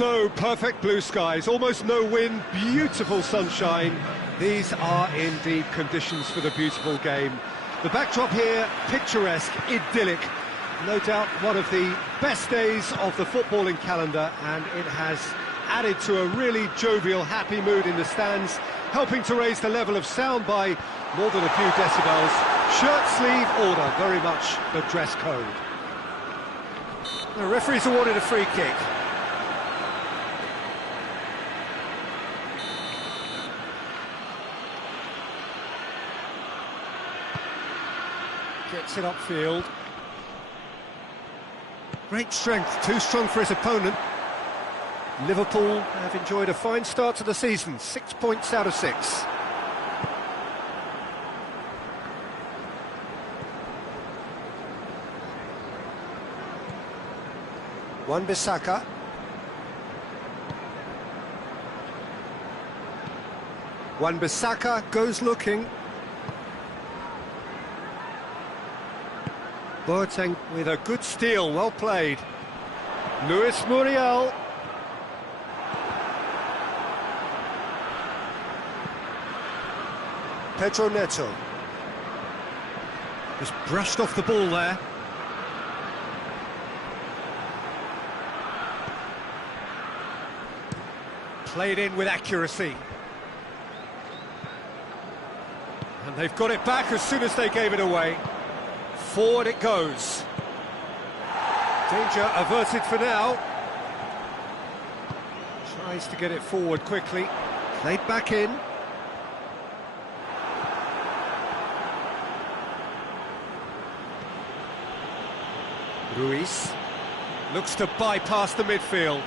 So, perfect blue skies, almost no wind, beautiful sunshine. These are indeed conditions for the beautiful game. The backdrop here, picturesque, idyllic. No doubt one of the best days of the footballing calendar, and it has added to a really jovial, happy mood in the stands, helping to raise the level of sound by more than a few decibels. Shirt sleeve order, very much the dress code. The referee's awarded a free kick. Gets it upfield. Great strength, too strong for his opponent. Liverpool have enjoyed a fine start to the season, 6 points out of 6. Wan-Bissaka. Wan-Bissaka goes looking. Boateng with a good steal, well played. Luis Muriel. Pedro Neto. Just brushed off the ball there. Played in with accuracy. And they've got it back as soon as they gave it away. Forward it goes. Danger averted for now. Tries to get it forward quickly. Played back in. Ruiz looks to bypass the midfield.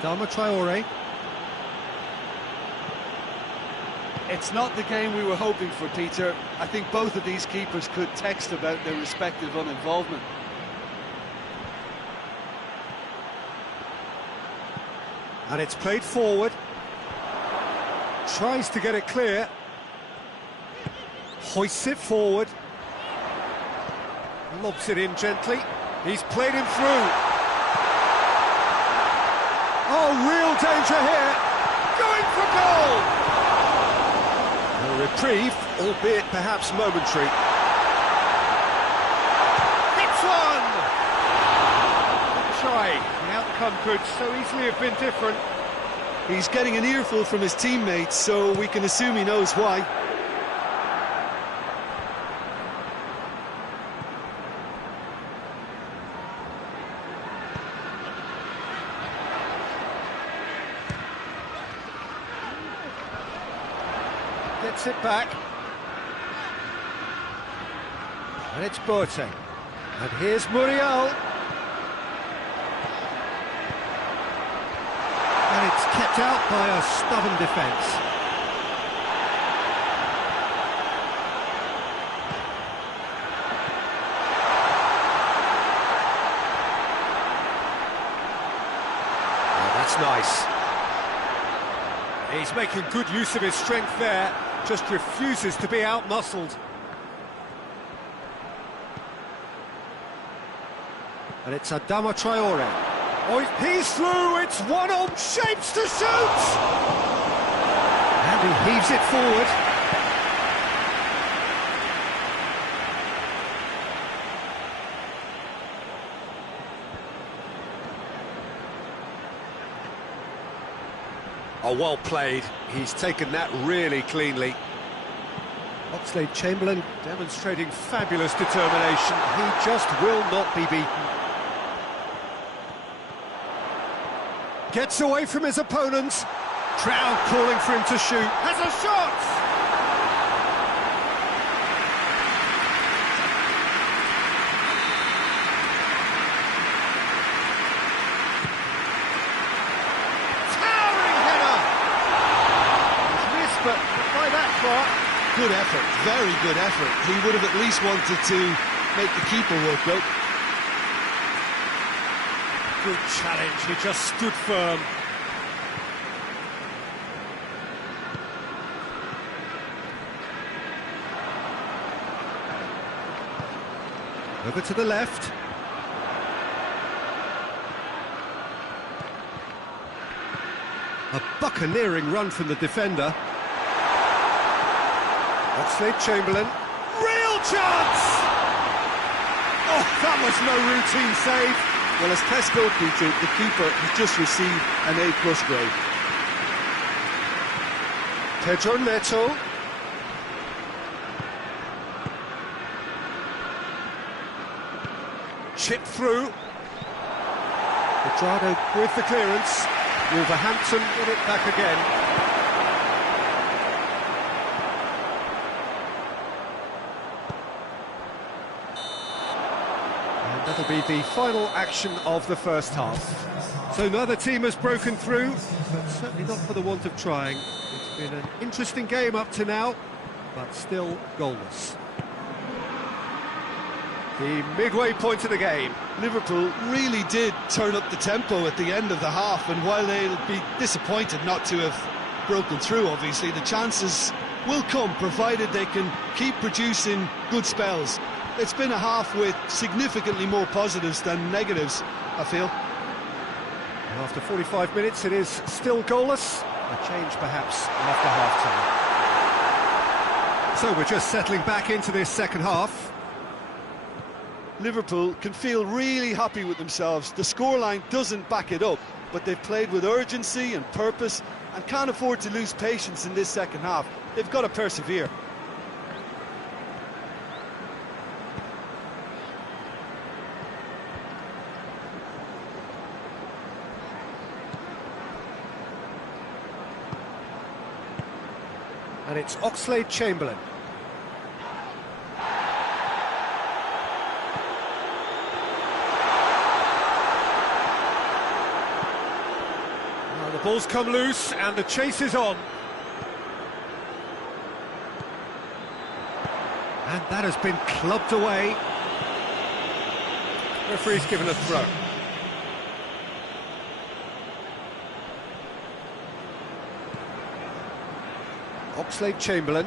Adama Traore. It's not the game we were hoping for, Peter. I think both of these keepers could text about their respective uninvolvement. And it's played forward. Tries to get it clear. Hoists it forward. Lobs it in gently. He's played him through. Oh, real danger here. Going for goal. A reprieve, albeit perhaps momentary. Hits one. Good try. The outcome could so easily have been different. He's getting an earful from his teammates, so we can assume he knows why. Gets it back. And it's Boateng. And here's Muriel. And it's kept out by a stubborn defence. Oh, that's nice. He's making good use of his strength there. Just refuses to be out-muscled. And it's Adama Traore. Oh, he's through, it's one-on, shapes to shoot! And he heaves it forward. Oh, well played. He's taken that really cleanly. Oxlade-Chamberlain demonstrating fabulous determination. He just will not be beaten. Gets away from his opponents. Crowd calling for him to shoot. Has a shot! But by that far, Good effort, very good effort. He would have at least wanted to make the keeper work, though. Good challenge, he just stood firm. Over to the left. A buccaneering run from the defender. Oxlade-Chamberlain. Real chance! Oh, that was no routine save. Well, as test goalkeeper, the keeper has just received an A+ grade. Pedro Neto. Chip through. Pedrado with the clearance. Wolverhampton get it back again. And that'll be the final action of the first half. So neither team has broken through, but certainly not for the want of trying. It's been an interesting game up to now, but still goalless. The midway point of the game. Liverpool really did turn up the tempo at the end of the half, and while they'll be disappointed not to have broken through, obviously, the chances will come, provided they can keep producing good spells. It's been a half with significantly more positives than negatives, I feel. After 45 minutes, it is still goalless. A change, perhaps, after half-time. So we're just settling back into this second half. Liverpool can feel really happy with themselves. The scoreline doesn't back it up, but they've played with urgency and purpose and can't afford to lose patience in this second half. They've got to persevere. And it's Oxlade-Chamberlain. The ball's come loose and the chase is on. And that has been clubbed away. Referee's given a throw. Oxlade-Chamberlain.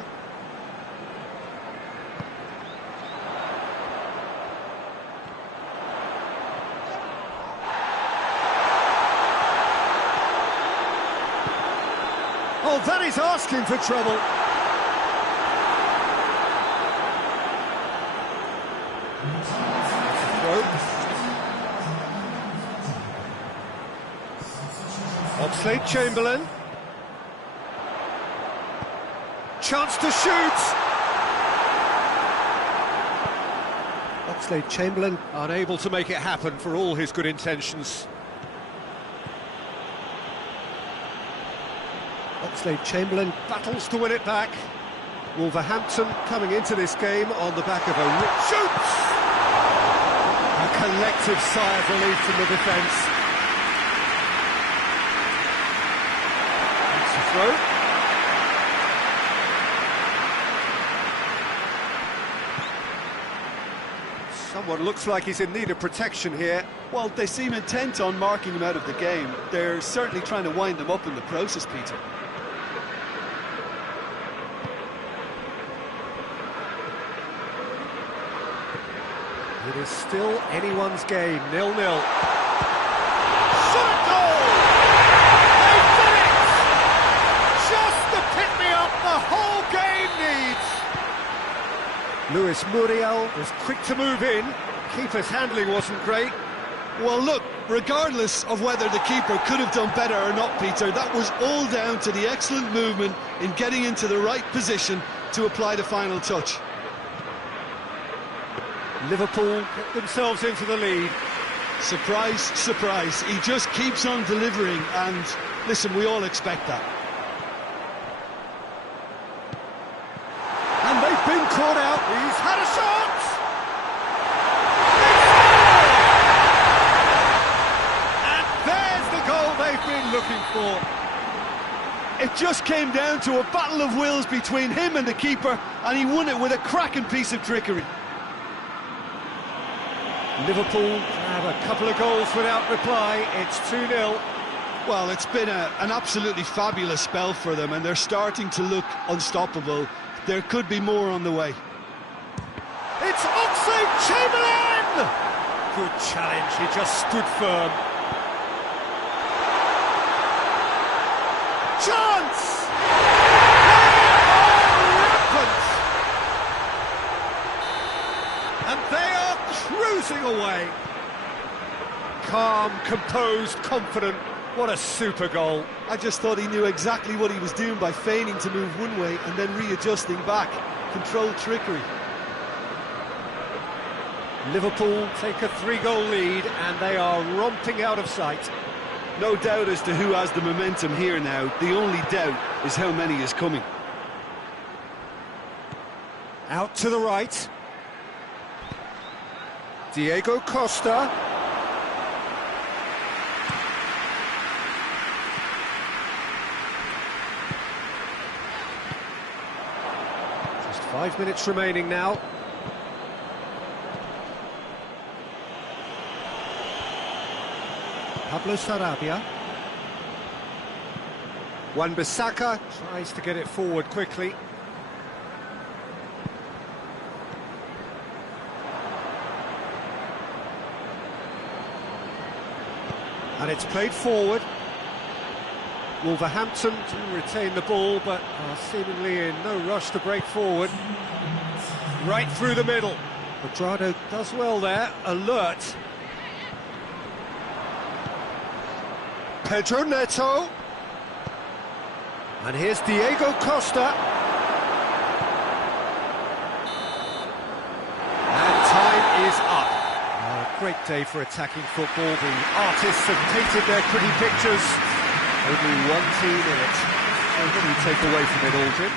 Oh, that is asking for trouble. Oxlade-Chamberlain. Chance to shoot. Oxlade-Chamberlain unable to make it happen for all his good intentions. Oxlade-Chamberlain battles to win it back. Wolverhampton coming into this game on the back of a shoots! A collective sigh of relief from the defence. That's a throw. Someone looks like he's in need of protection here. Well, they seem intent on marking him out of the game. They're certainly trying to wind him up in the process, Peter. It is still anyone's game, 0-0. Shot goal! They did it! Just the pick-me-up the whole game needs. Luis Muriel was quick to move in. Keeper's handling wasn't great. Well, look, regardless of whether the keeper could have done better or not, Peter, that was all down to the excellent movement in getting into the right position to apply the final touch. Liverpool put themselves into the lead. Surprise, surprise. He just keeps on delivering, and listen, we all expect that. And they've been caught out. He's had a shot! And there's the goal they've been looking for. It just came down to a battle of wills between him and the keeper, and he won it with a cracking piece of trickery. Liverpool have a couple of goals without reply. It's 2-0. Well, it's been an absolutely fabulous spell for them, and they're starting to look unstoppable. There could be more on the way. It's Oxlade-Chamberlain! Good challenge, he just stood firm. Chance! Rampant! And they are cruising away. Calm, composed, confident. What a super goal. I just thought he knew exactly what he was doing by feigning to move one way and then readjusting back. Controlled trickery. Liverpool take a 3-goal lead and they are romping out of sight. No doubt as to who has the momentum here now. The only doubt is how many is coming. Out to the right. Diego Costa. Just 5 minutes remaining now. Pablo Sarabia. Wan-Bissaka tries to get it forward quickly. And it's played forward. Wolverhampton do retain the ball, but are seemingly in no rush to break forward. Right through the middle. Quadrado does well there, alert. Pedro Neto. And here's Diego Costa. And time is up. A great day for attacking football. The artists have painted their pretty pictures. Only one team in it. So what do you take away from it all, Jim?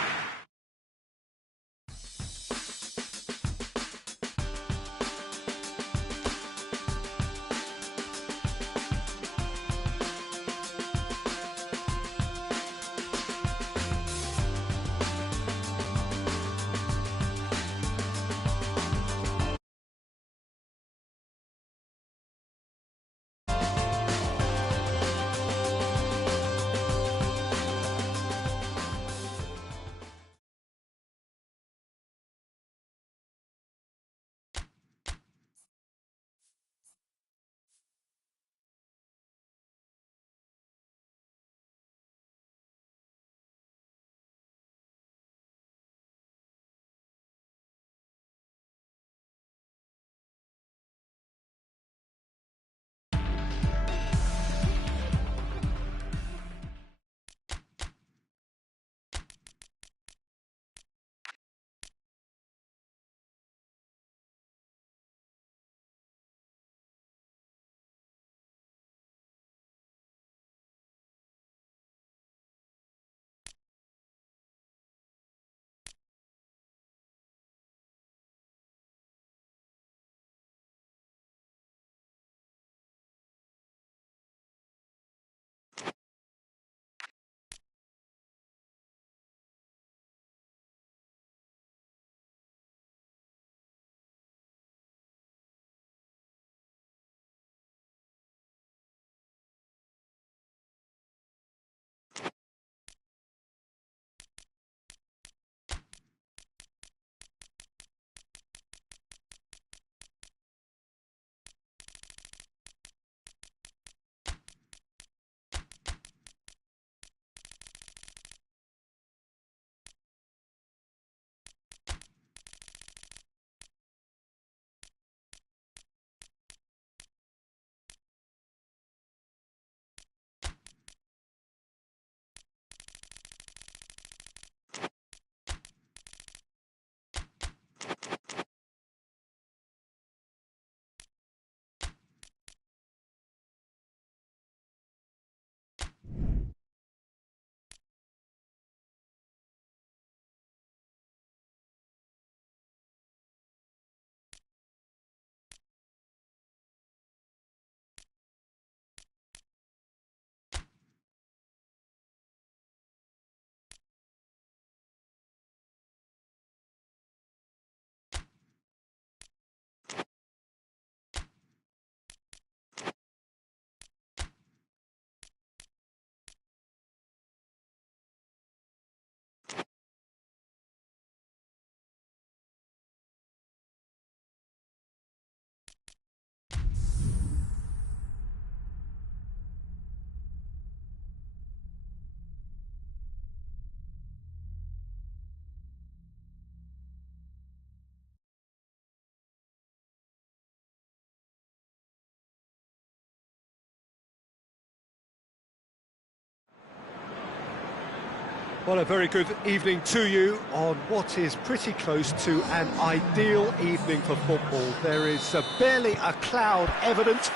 Well, a very good evening to you on what is pretty close to an ideal evening for football. There is barely a cloud evident.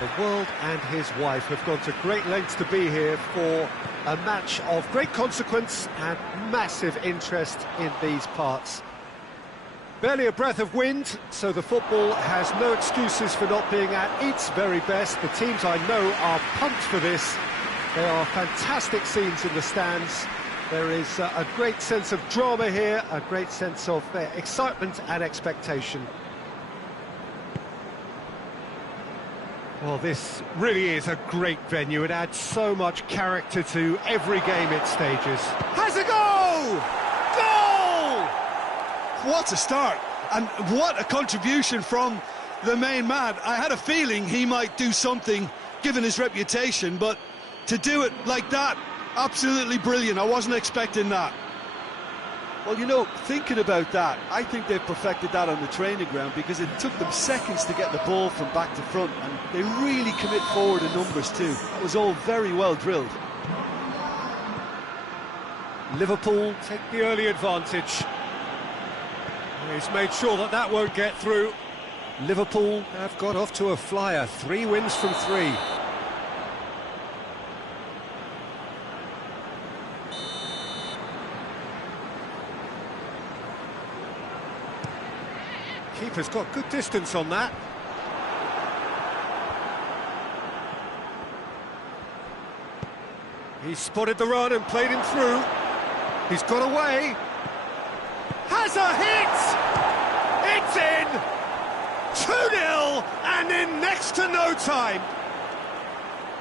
The world and his wife have gone to great lengths to be here for a match of great consequence and massive interest in these parts. Barely a breath of wind, so the football has no excuses for not being at its very best. The teams I know are pumped for this. There are fantastic scenes in the stands. There is a great sense of drama here, a great sense of excitement and expectation. Well, this really is a great venue. It adds so much character to every game it stages. Has a goal! Goal! What a start, and what a contribution from the main man. I had a feeling he might do something, given his reputation, but to do it like that, absolutely brilliant. I wasn't expecting that. Well, you know, thinking about that, I think they've perfected that on the training ground, because it took them seconds to get the ball from back to front, and they really commit forward in numbers too. It was all very well drilled. Liverpool take the early advantage. He's made sure that that won't get through. Liverpool have got off to a flyer, 3 wins from 3. Keeper's got good distance on that. He's spotted the run and played him through. He's got away. Has a hit! It's in! 2-0 and in next to no time.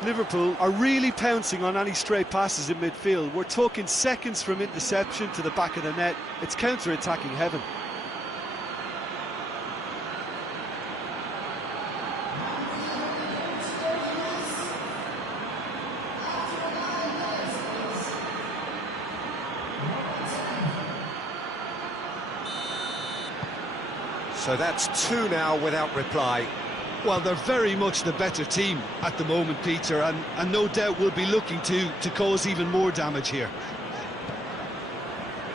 Liverpool are really pouncing on any stray passes in midfield. We're talking seconds from interception to the back of the net. It's counter-attacking heaven. So that's 2 now without reply. Well, they're very much the better team at the moment, Peter, and no doubt will be looking to cause even more damage here.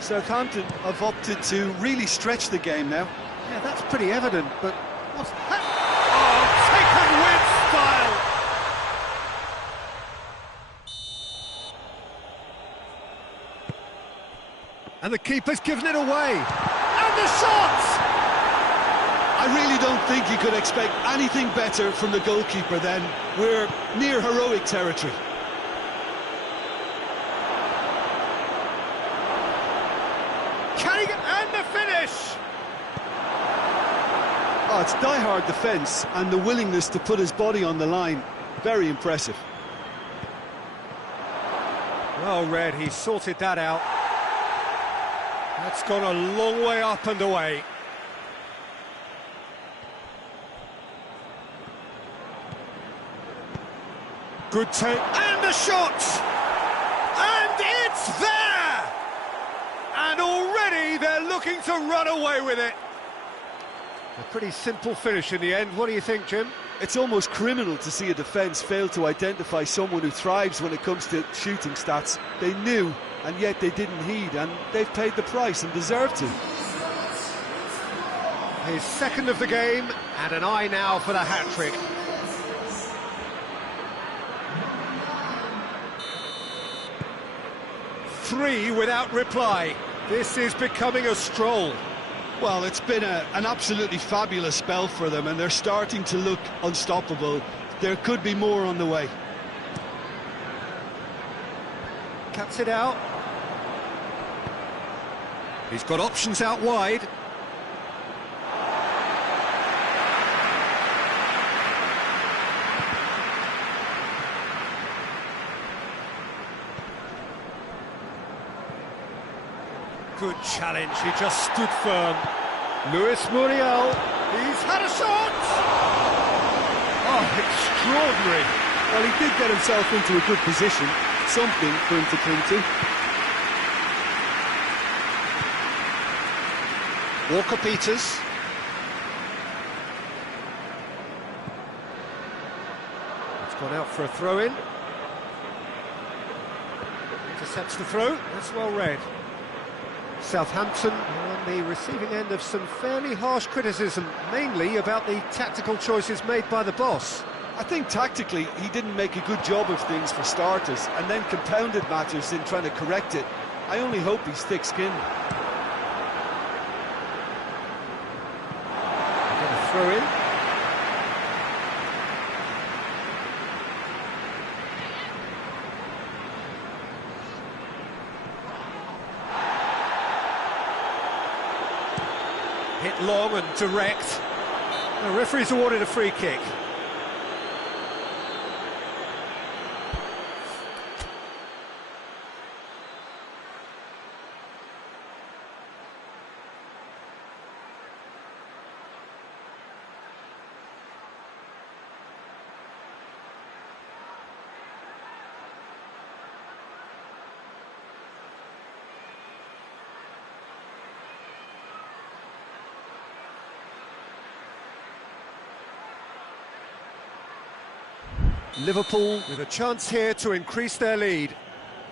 Southampton have opted to really stretch the game now. Yeah, that's pretty evident, but what's that? Oh, taken with style! And the keeper's given it away. And the shot! I really don't think you could expect anything better from the goalkeeper then. We're near heroic territory. Carrigan and the finish! Oh, it's die-hard defence and the willingness to put his body on the line. Very impressive. Well read, he sorted that out. That's gone a long way up and away. Good take, and the shot! And it's there! And already they're looking to run away with it. A pretty simple finish in the end. What do you think, Jim? It's almost criminal to see a defence fail to identify someone who thrives when it comes to shooting stats. They knew, and yet they didn't heed, and they've paid the price and deserve to. His second of the game, and an eye now for the hat-trick. Three without reply. This is becoming a stroll. Well, it's been an absolutely fabulous spell for them, and they're starting to look unstoppable. There could be more on the way. Cuts it out. He's got options out wide. Good challenge, he just stood firm. Luis Muriel, he's had a shot! Oh, extraordinary. Well, he did get himself into a good position, something for him to cling to. Walker-Peters. It's gone out for a throw-in. Accepts the throw, that's well read. Southampton are on the receiving end of some fairly harsh criticism, mainly about the tactical choices made by the boss. I think tactically he didn't make a good job of things for starters, and then compounded matters in trying to correct it. I only hope he's thick-skinned. Going to throw in. Hit long and direct. The referee's awarded a free kick. Liverpool with a chance here to increase their lead.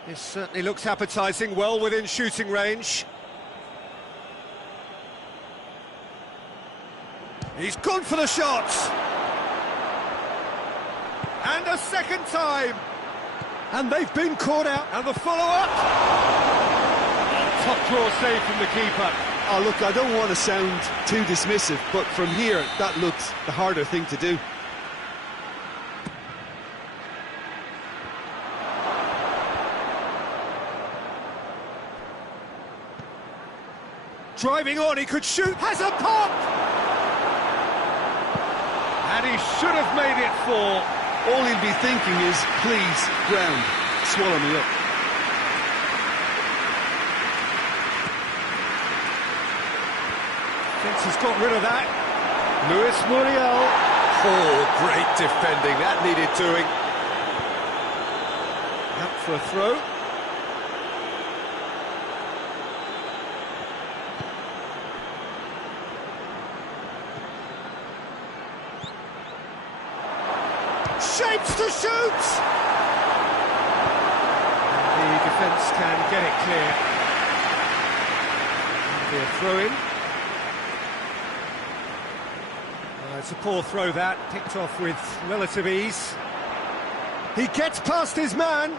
This certainly looks appetising, well within shooting range. He's gone for the shot! And a second time! And they've been caught out, and the follow-up! Top draw save from the keeper. Oh, look, I don't want to sound too dismissive, but from here, that looks the harder thing to do. Driving on, he could shoot, has a pop! And he should have made it four. All he'll be thinking is, please, ground, swallow me up. Thinks he's got rid of that. Luis Muriel. Oh, great defending, that needed doing. Out for a throw. Shapes to shoot! And the defence can get it clear. Be a throw-in. It's a poor throw that, picked off with relative ease. He gets past his man.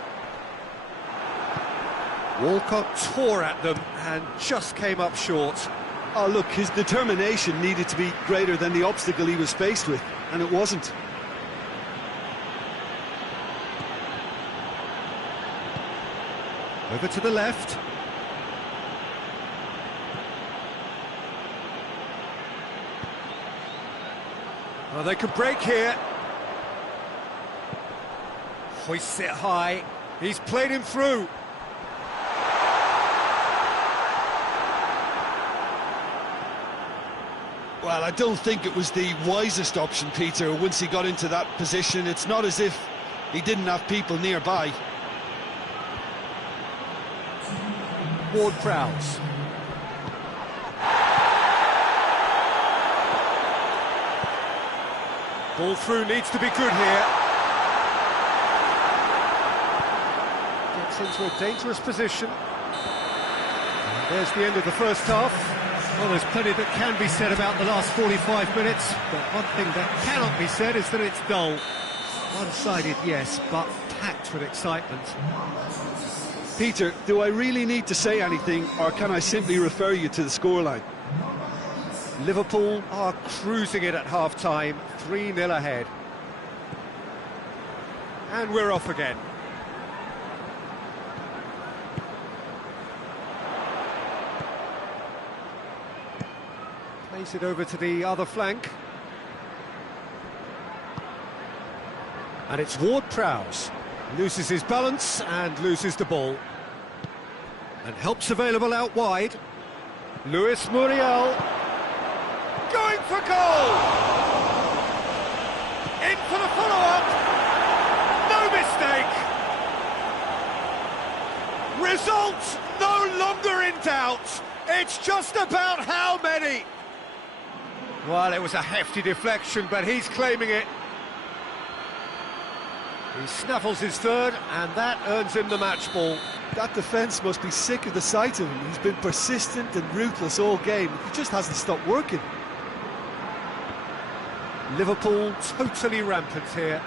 Walcott tore at them and just came up short. Oh, look, his determination needed to be greater than the obstacle he was faced with, and it wasn't. Over to the left. Oh, they could break here. Hoists it high. He's played him through. Well, I don't think it was the wisest option, Peter, once he got into that position. It's not as if he didn't have people nearby. Ward-Prowse. Ball through needs to be good here. Gets into a dangerous position. And there's the end of the first half. Well, there's plenty that can be said about the last 45 minutes, but one thing that cannot be said is that it's dull. One-sided, yes, but packed with excitement. Peter, do I really need to say anything, or can I simply refer you to the scoreline? Liverpool are cruising it at half-time, 3-0 ahead. And we're off again. Plays it over to the other flank. And it's Ward-Prowse. Loses his balance and loses the ball. And help's available out wide. Luis Muriel. Going for goal! In for the follow-up! No mistake! Result no longer in doubt! It's just about how many? Well, it was a hefty deflection, but he's claiming it. He snaffles his third, and that earns him the match ball. That defence must be sick of the sight of him. He's been persistent and ruthless all game. He just hasn't stopped working. Liverpool totally rampant here.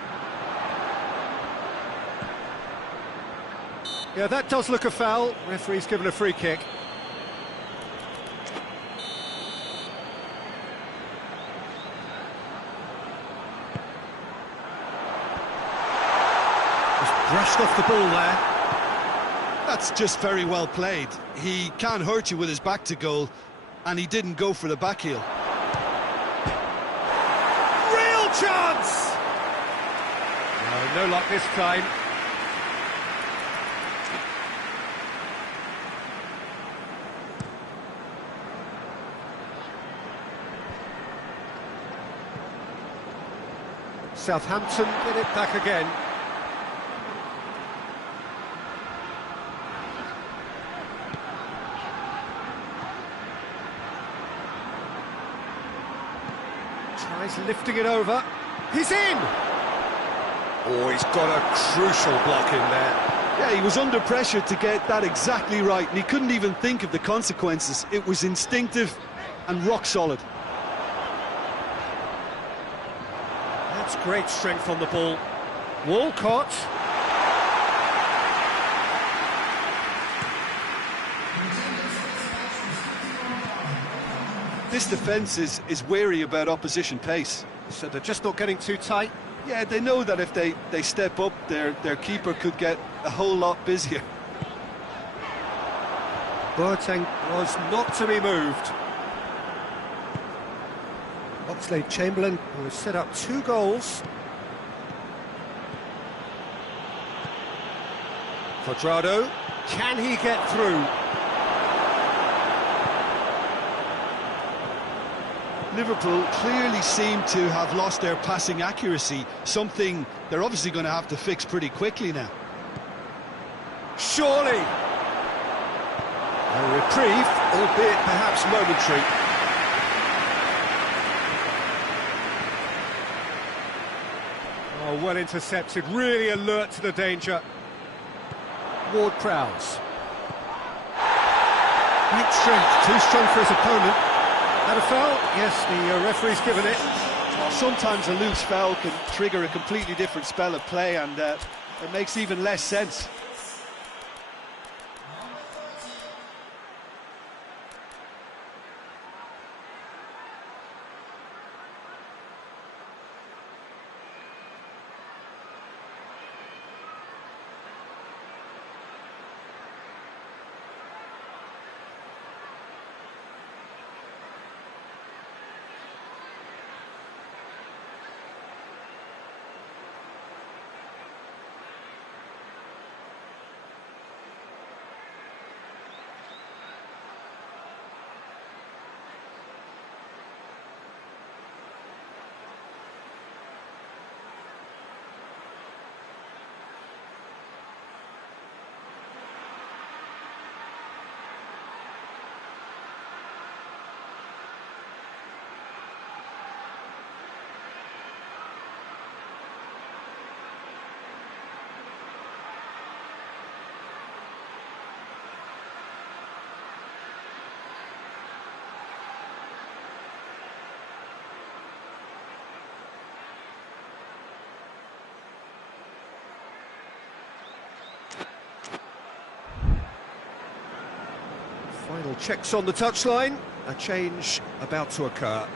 Yeah, that does look a foul. Referee's given a free kick. Just brushed off the ball there. That's just very well played. He can't hurt you with his back to goal, and he didn't go for the back heel. Real chance! No luck this time. Southampton get it back again. Tries lifting it over. He's in! Oh, he's got a crucial block in there. Yeah, he was under pressure to get that exactly right, and he couldn't even think of the consequences. It was instinctive and rock solid. That's great strength on the ball. Walcott. This defence is wary about opposition pace. So they're just not getting too tight. Yeah, they know that if they step up, their keeper could get a whole lot busier. Boateng was not to be moved. Oxlade-Chamberlain, who has set up 2 goals. Quadrado, can he get through? Liverpool clearly seem to have lost their passing accuracy, something they're obviously going to have to fix pretty quickly now. Surely! A reprieve, albeit perhaps momentary. Oh, well intercepted, really alert to the danger. Ward-Prowse. Great strength, too strong for his opponent. And a foul? Yes, the referee's given it. Well, sometimes a loose foul can trigger a completely different spell of play, and it makes even less sense. Final checks on the touchline. A change about to occur.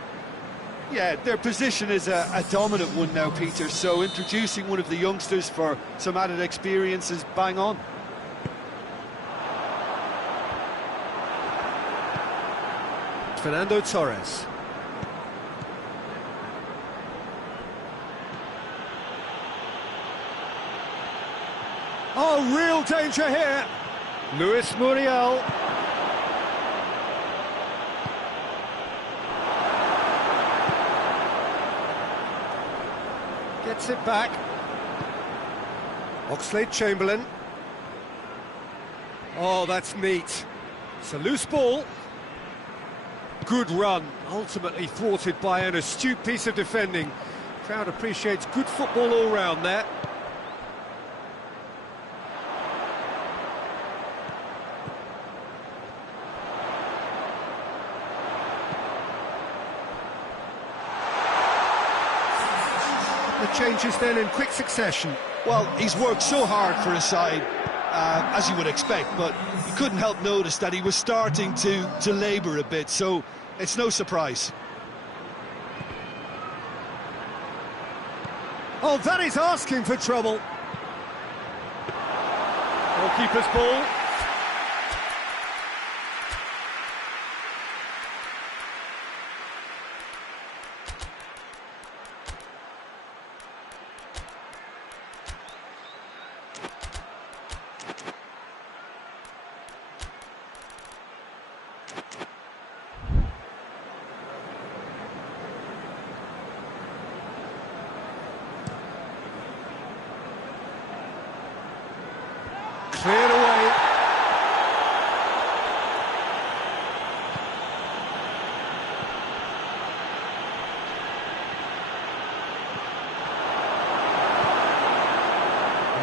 Yeah, their position is a dominant one now, Peter, so introducing one of the youngsters for some added experience is bang on. Fernando Torres. Oh, real danger here. Luis Muriel. Gets it back. Oxlade-Chamberlain. Oh, that's neat. It's a loose ball. Good run, ultimately thwarted by an astute piece of defending. Crowd appreciates good football all round there. The changes then in quick succession. Well, he's worked so hard for his side, as you would expect, but you couldn't help notice that he was starting to labour a bit, so it's no surprise. Oh, that is asking for trouble. Goalkeeper's ball. Cleared away.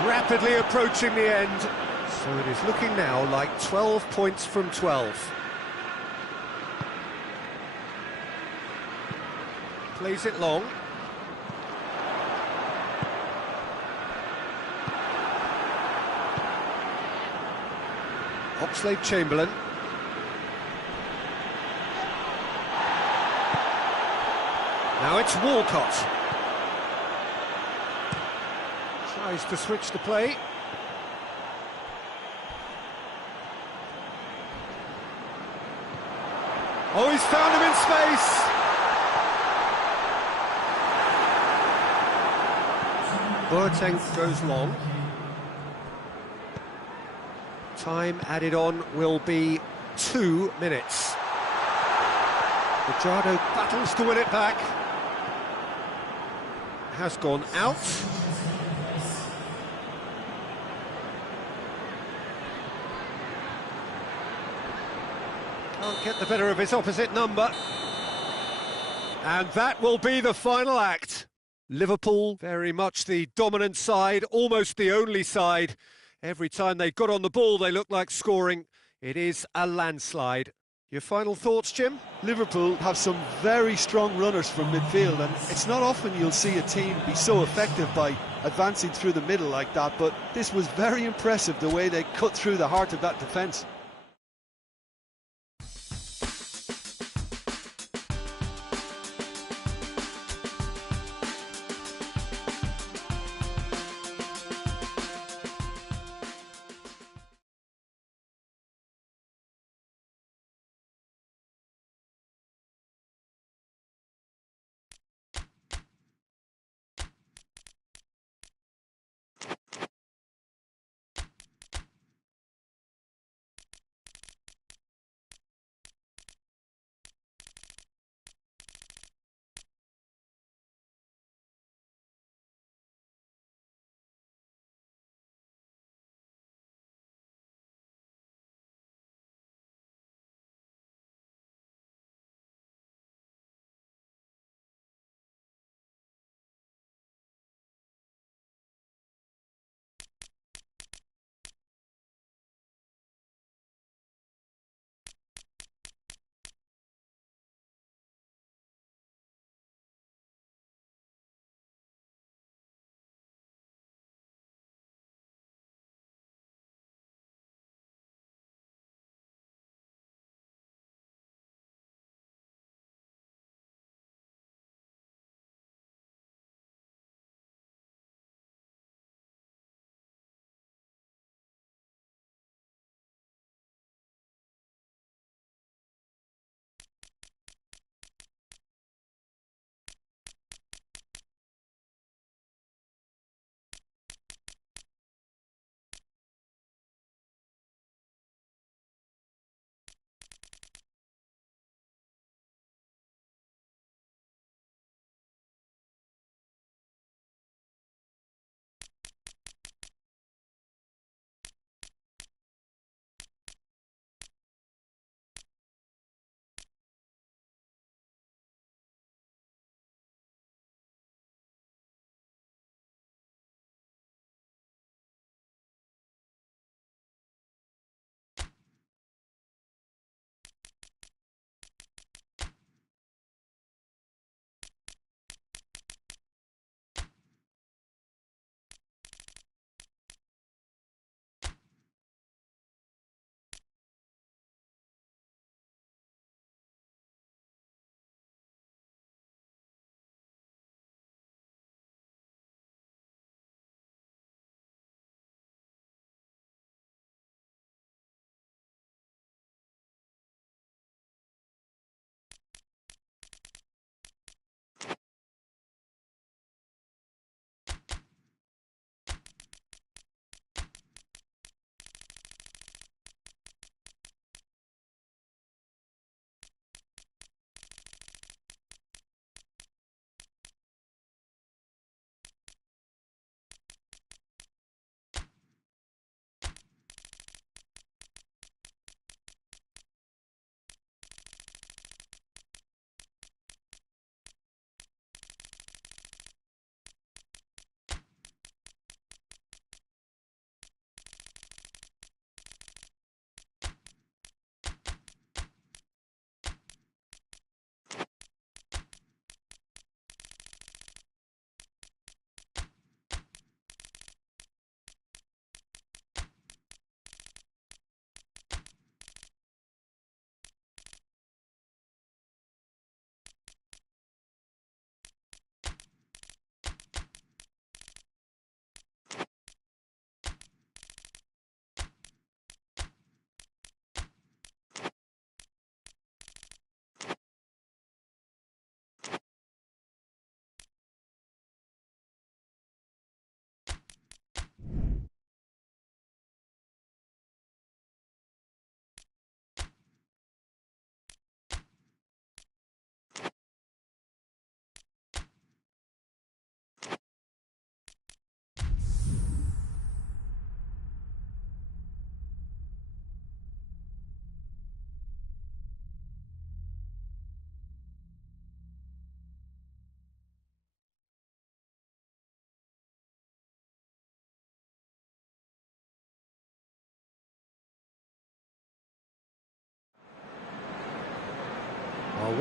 Rapidly approaching the end. So it is looking now like 12 points from 12. Plays it long. Oxlade-Chamberlain. Now it's Walcott. Tries to switch the play. Oh, he's found him in space. Boateng goes long. Time added on will be 2 minutes. Guajardo battles to win it back. Has gone out. Can't get the better of his opposite number. And that will be the final act. Liverpool, very much the dominant side, almost the only side. Every time they got on the ball, they looked like scoring. It is a landslide. Your final thoughts, Jim? Liverpool have some very strong runners from midfield, and it's not often you'll see a team be so effective by advancing through the middle like that, but this was very impressive, the way they cut through the heart of that defence.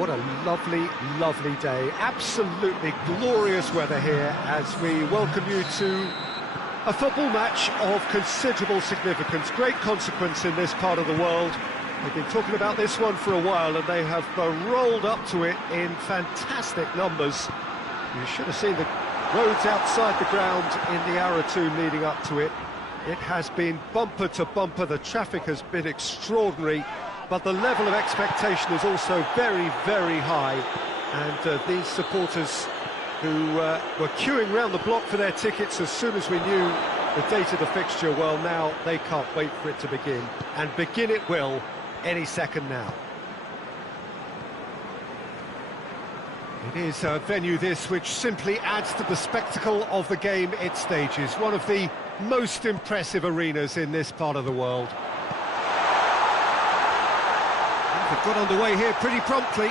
What a lovely, lovely day. Absolutely glorious weather here as we welcome you to a football match of considerable significance, great consequence in this part of the world. They've been talking about this one for a while and they have rolled up to it in fantastic numbers. You should have seen the roads outside the ground in the hour or two leading up to it. It has been bumper to bumper, the traffic has been extraordinary, but the level of expectation is also very, very high. And these supporters who were queuing round the block for their tickets as soon as we knew the date of the fixture, well, now they can't wait for it to begin. And begin it will any second now. It is a venue this which simply adds to the spectacle of the game it stages. One of the most impressive arenas in this part of the world. And they've got underway here pretty promptly.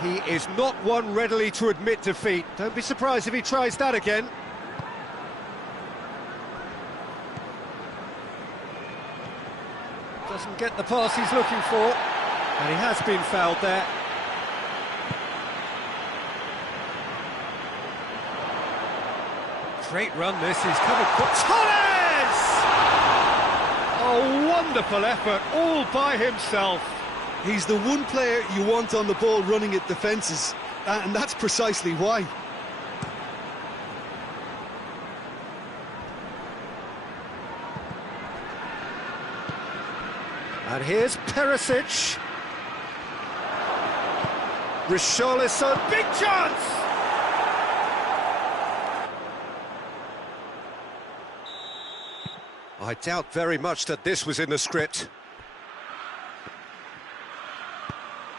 He is not one readily to admit defeat. Don't be surprised if he tries that again. Doesn't get the pass he's looking for. And he has been fouled there. Great run this, he's covered for Torres! A wonderful effort, all by himself. He's the one player you want on the ball running at defences, and that's precisely why. And here's Perisic. Richarlison, big chance! I doubt very much that this was in the script.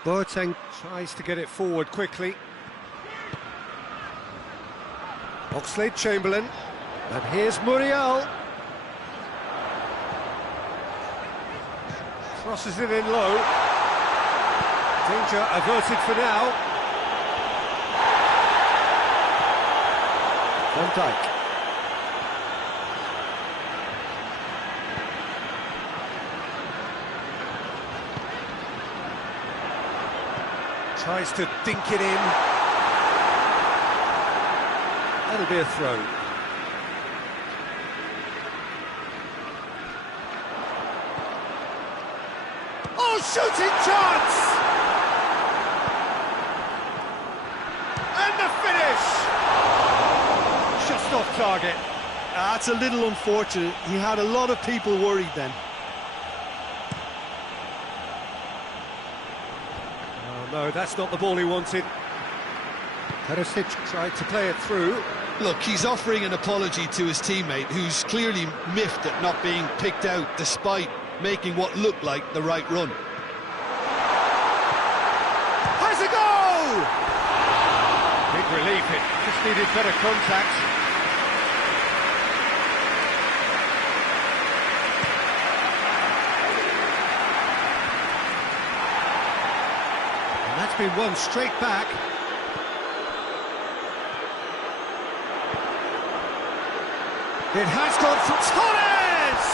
Boateng tries to get it forward quickly. Oxlade-Chamberlain. And here's Muriel. Crosses it in low. Danger averted for now. Van Dijk. Tries to dink it in. That'll be a throw. Oh, shooting chance! And the finish! Just off target. That's a little unfortunate. He had a lot of people worried then. No, that's not the ball he wanted. Perisic tried to play it through. Look, he's offering an apology to his teammate, who's clearly miffed at not being picked out despite making what looked like the right run. Has a goal! Big relief, it just needed better contact. That's been won straight back. It has gone for Torres!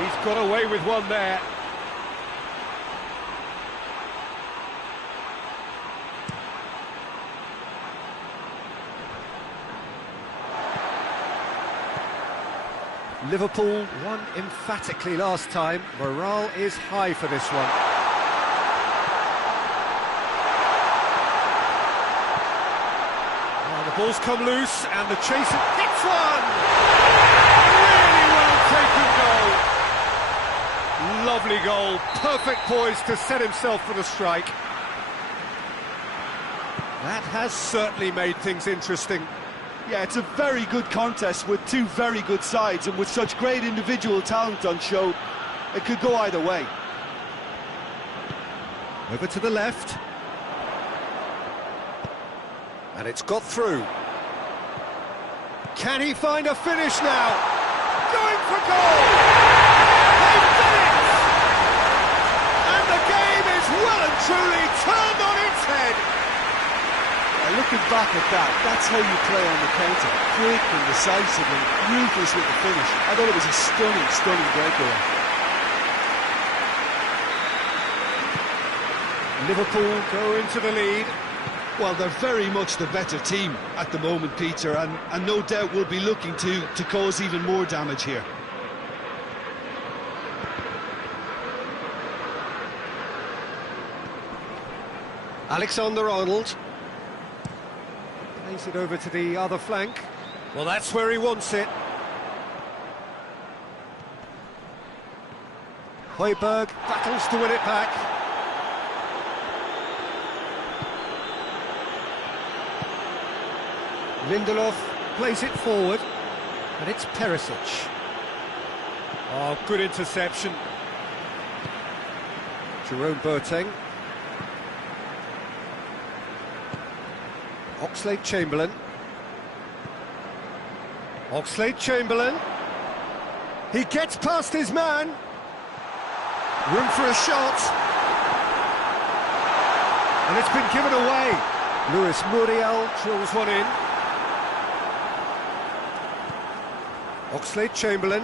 He's got away with one there. Liverpool won emphatically last time. Morale is high for this one. Ball's come loose, and the chaser hits one! Really well taken goal. Lovely goal, perfect poise to set himself for the strike. That has certainly made things interesting. Yeah, it's a very good contest with two very good sides, and with such great individual talent on show, it could go either way. Over to the left. And it's got through. Can he find a finish now? Going for goal! They've done it! And the game is well and truly turned on its head. Looking back at that, that's how you play on the counter. Quick and decisive and ruthless with the finish. I thought it was a stunning, stunning breakaway. Liverpool go into the lead. Well, they're very much the better team at the moment, Peter, and no doubt will be looking to cause even more damage here. Alexander-Arnold plays it over to the other flank. Well, that's where he wants it. Højbjerg battles to win it back. Lindelof plays it forward, and it's Perisic. Oh, good interception. Jerome Boateng. Oxlade-Chamberlain. Oxlade-Chamberlain. He gets past his man. Room for a shot. And it's been given away. Luis Muriel drills one in. Oxlade-Chamberlain.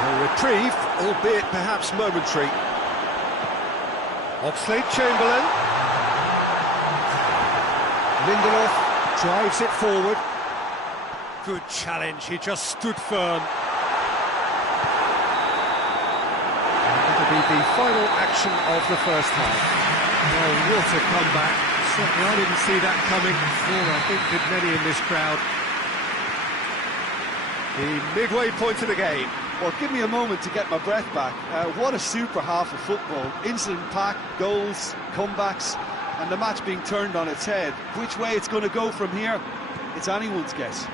A reprieve, albeit perhaps momentary. Oxlade-Chamberlain. Lindelof drives it forward. Good challenge, he just stood firm. It'll be the final action of the first half. Well, what a comeback. Certainly I didn't see that coming, nor I think did many in this crowd. The midway point of the game. Well, give me a moment to get my breath back. What a super half of football. Incident-packed, goals, comebacks, and the match being turned on its head. Which way it's going to go from here, it's anyone's guess.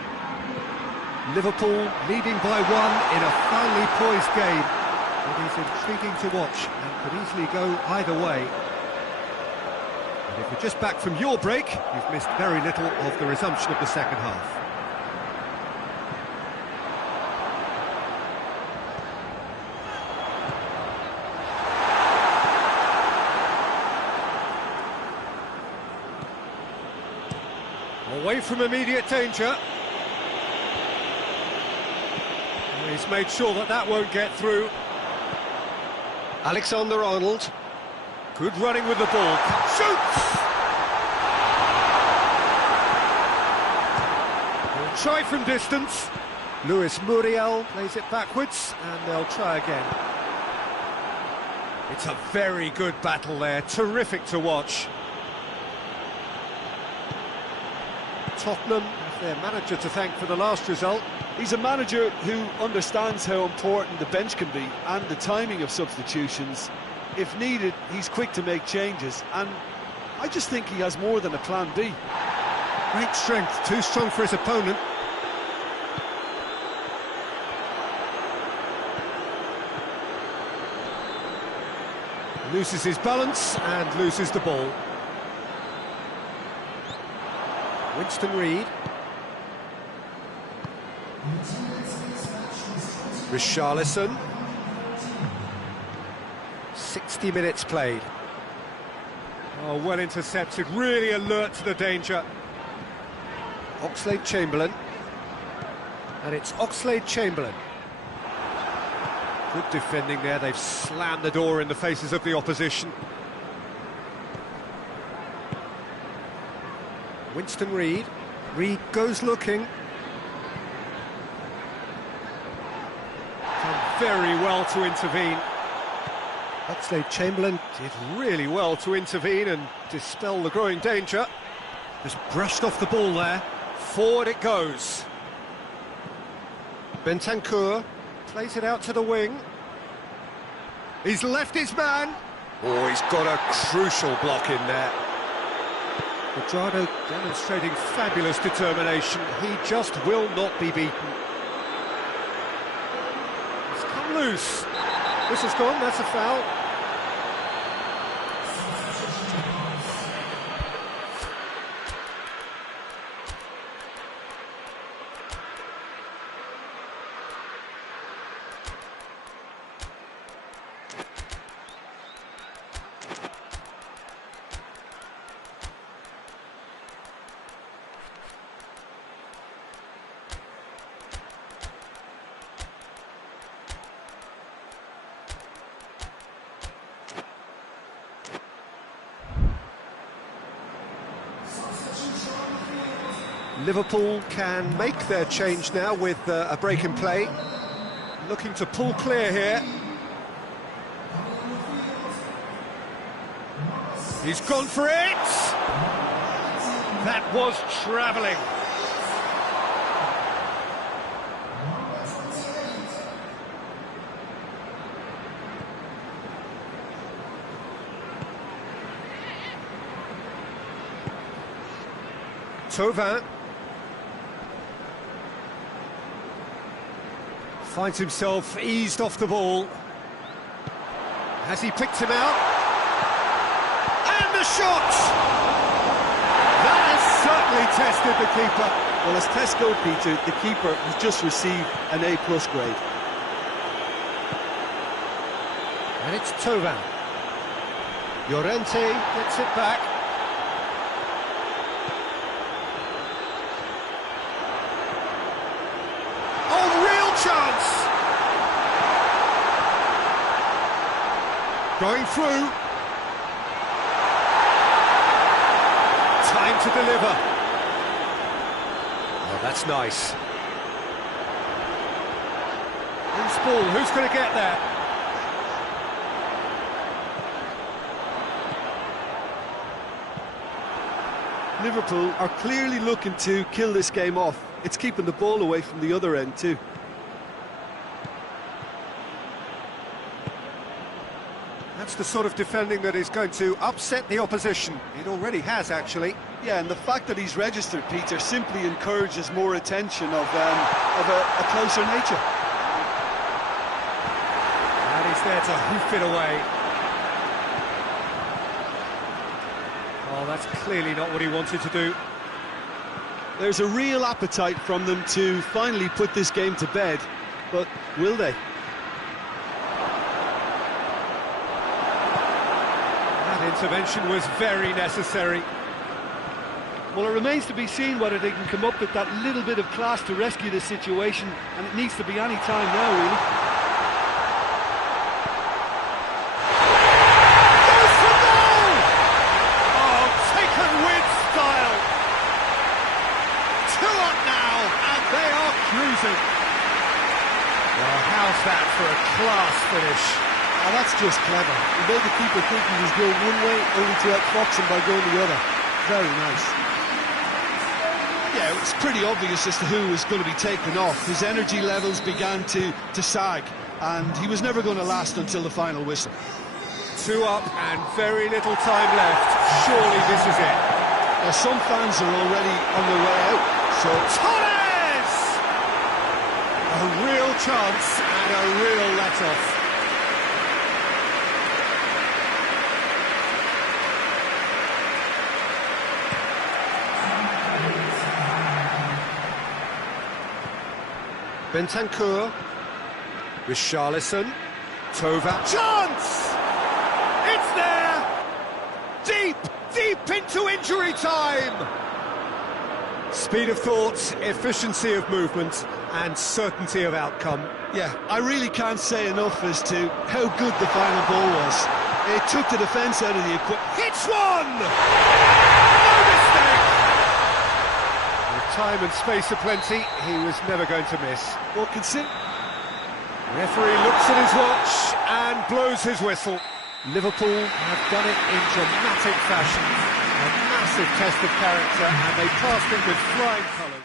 Liverpool leading by one in a finely poised game. It is intriguing to watch and could easily go either way. And if you're just back from your break, you've missed very little of the resumption of the second half. Away from immediate danger. And he's made sure that that won't get through. Alexander-Arnold. Good running with the ball. Shoots! They'll try from distance. Luis Muriel plays it backwards, and they'll try again. It's a very good battle there. Terrific to watch. Tottenham have their manager to thank for the last result. He's a manager who understands how important the bench can be and the timing of substitutions. If needed, he's quick to make changes, and I just think he has more than a plan B. Great strength, too strong for his opponent. Loses his balance and loses the ball. Winston Reid. Richarlison. 60 minutes played. Oh, well intercepted, really alert to the danger. Oxlade-Chamberlain. And it's Oxlade-Chamberlain. Good defending there, they've slammed the door in the faces of the opposition. Winston Reid. Reid goes looking. Done very well to intervene. Oxlade-Chamberlain did really well to intervene and dispel the growing danger. Just brushed off the ball there. Forward it goes. Bentancur plays it out to the wing. He's left his man. Oh, he's got a crucial block in there. Quadrado demonstrating fabulous determination. He just will not be beaten. It's come loose. This has gone, that's a foul. Liverpool can make their change now with a break in play. Looking to pull clear here. He's gone for it! That was travelling. Tovin finds himself eased off the ball. Has he picked him out? And the shot! That has certainly tested the keeper. Well, as tests go, Peter, the keeper has just received an A+ grade. And it's Tovin. Llorente gets it back. Chance! Going through. Time to deliver. Oh, that's nice. Loose ball, who's going to get there? Liverpool are clearly looking to kill this game off. It's keeping the ball away from the other end too. That's the sort of defending that is going to upset the opposition. It already has, actually. Yeah, and the fact that he's registered, Peter, simply encourages more attention of a closer nature. And he's there to hoof it away. Oh, that's clearly not what he wanted to do. There's a real appetite from them to finally put this game to bed, but will they? Intervention was very necessary. Well, it remains to be seen whether they can come up with that little bit of class to rescue the situation, and it needs to be any time now, really. Goes for goal! Oh, taken with style. 2 up now, and they are cruising. Well, how's that for a class finish? Oh, that's just clever. He made the keeper think he was going one way, only to outfox him by going the other. Very nice. Yeah, it was pretty obvious as to who was going to be taken off. His energy levels began to sag, and he was never going to last until the final whistle. 2 up and very little time left. Surely this is it. Now, some fans are already on their way out, so... Torres! A real chance and a real let-off. Bentancur, Richarlison, Tovin, chance! It's there! Deep into injury time! Speed of thought, efficiency of movement, and certainty of outcome. Yeah, I really can't say enough as to how good the final ball was. It took the defence out of the equation. Hits one! No mistake! Time and space aplenty, he was never going to miss. Well, consider... Referee looks at his watch and blows his whistle. Liverpool have done it in dramatic fashion. A massive test of character, and they passed it with flying colours.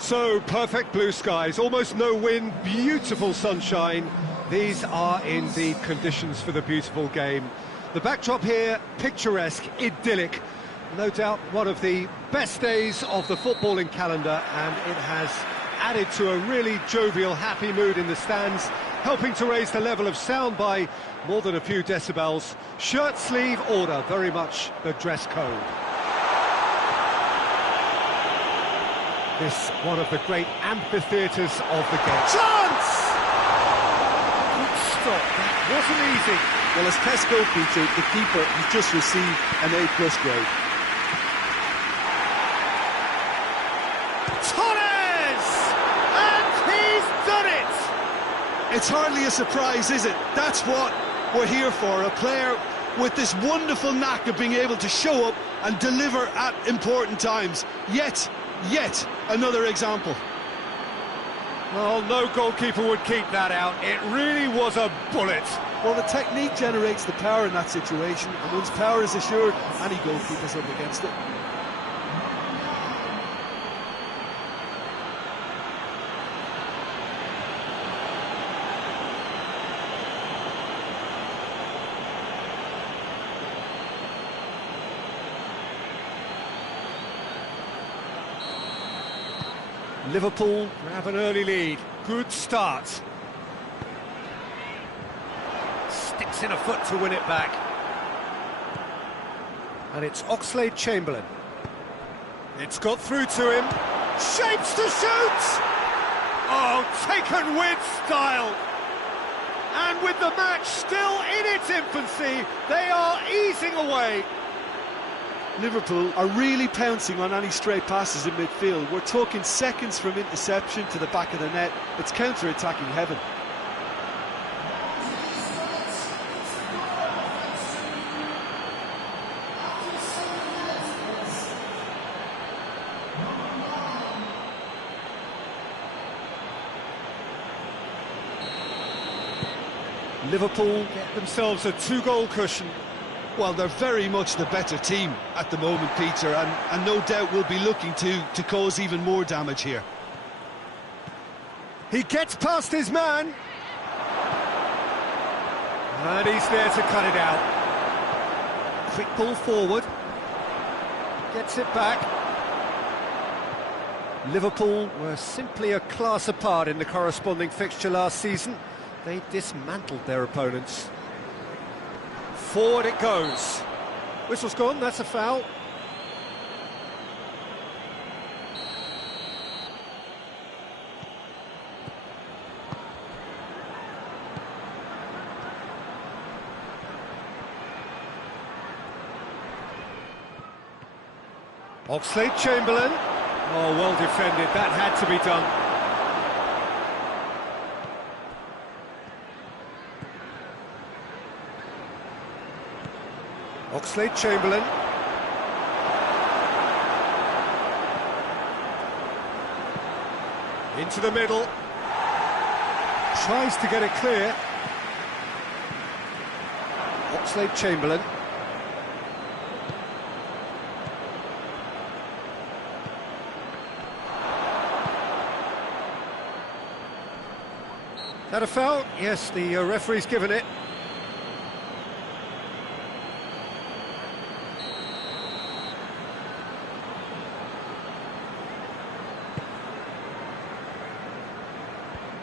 So, perfect blue skies, almost no wind, beautiful sunshine. These are indeed conditions for the beautiful game. The backdrop here, picturesque, idyllic. No doubt one of the best days of the footballing calendar, and it has added to a really jovial, happy mood in the stands, helping to raise the level of sound by more than a few decibels. Shirt sleeve order, very much the dress code. This one of the great amphitheatres of the game. Chance! Good stop, that wasn't easy. Well, as test goal feature, the keeper has just received an A+ grade. Torres! And he's done it! It's hardly a surprise, is it? That's what we're here for, a player with this wonderful knack of being able to show up and deliver at important times. Yet another example. Well, no goalkeeper would keep that out. It really was a bullet. Well, the technique generates the power in that situation, and once power is assured, any goalkeeper's up against it. Liverpool have an early lead. Good start. Sticks in a foot to win it back. And it's Oxlade-Chamberlain. It's got through to him. Shapes to shoot! Oh, taken with style. And with the match still in its infancy, they are easing away. Liverpool are really pouncing on any stray passes in midfield. We're talking seconds from interception to the back of the net. It's counter-attacking heaven. Liverpool get themselves a 2-goal cushion. Well, they're very much the better team at the moment, Peter, and no doubt will be looking to cause even more damage here. He gets past his man. And he's there to cut it out. Quick ball forward. Gets it back. Liverpool were simply a class apart in the corresponding fixture last season. They dismantled their opponents. Forward it goes. Whistle's gone, that's a foul. Oxlade-Chamberlain. Oh, well defended, that had to be done. Oxlade-Chamberlain. Into the middle. Tries to get it clear. Oxlade-Chamberlain. That a foul? Yes, the referee's given it.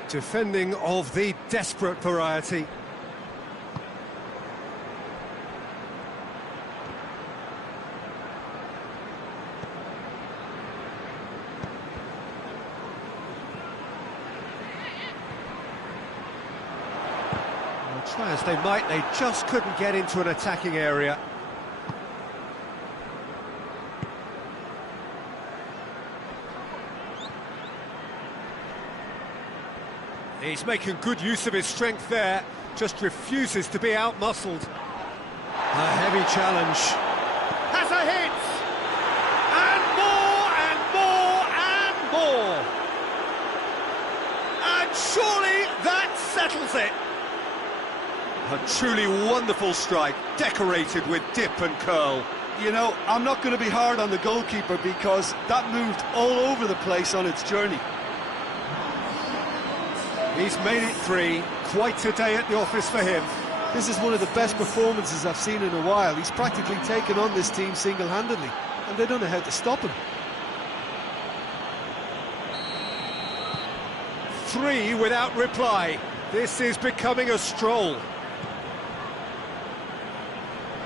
Defending of the desperate variety. Well, try as they might, they just couldn't get into an attacking area. He's making good use of his strength there, just refuses to be out-muscled. A heavy challenge. Has a hit! And more, and more, and more! And surely that settles it! A truly wonderful strike, decorated with dip and curl. You know, I'm not going to be hard on the goalkeeper because that moved all over the place on its journey. He's made it 3. Quite a day at the office for him. This is one of the best performances I've seen in a while. He's practically taken on this team single-handedly, and they don't know how to stop him. 3 without reply. This is becoming a stroll.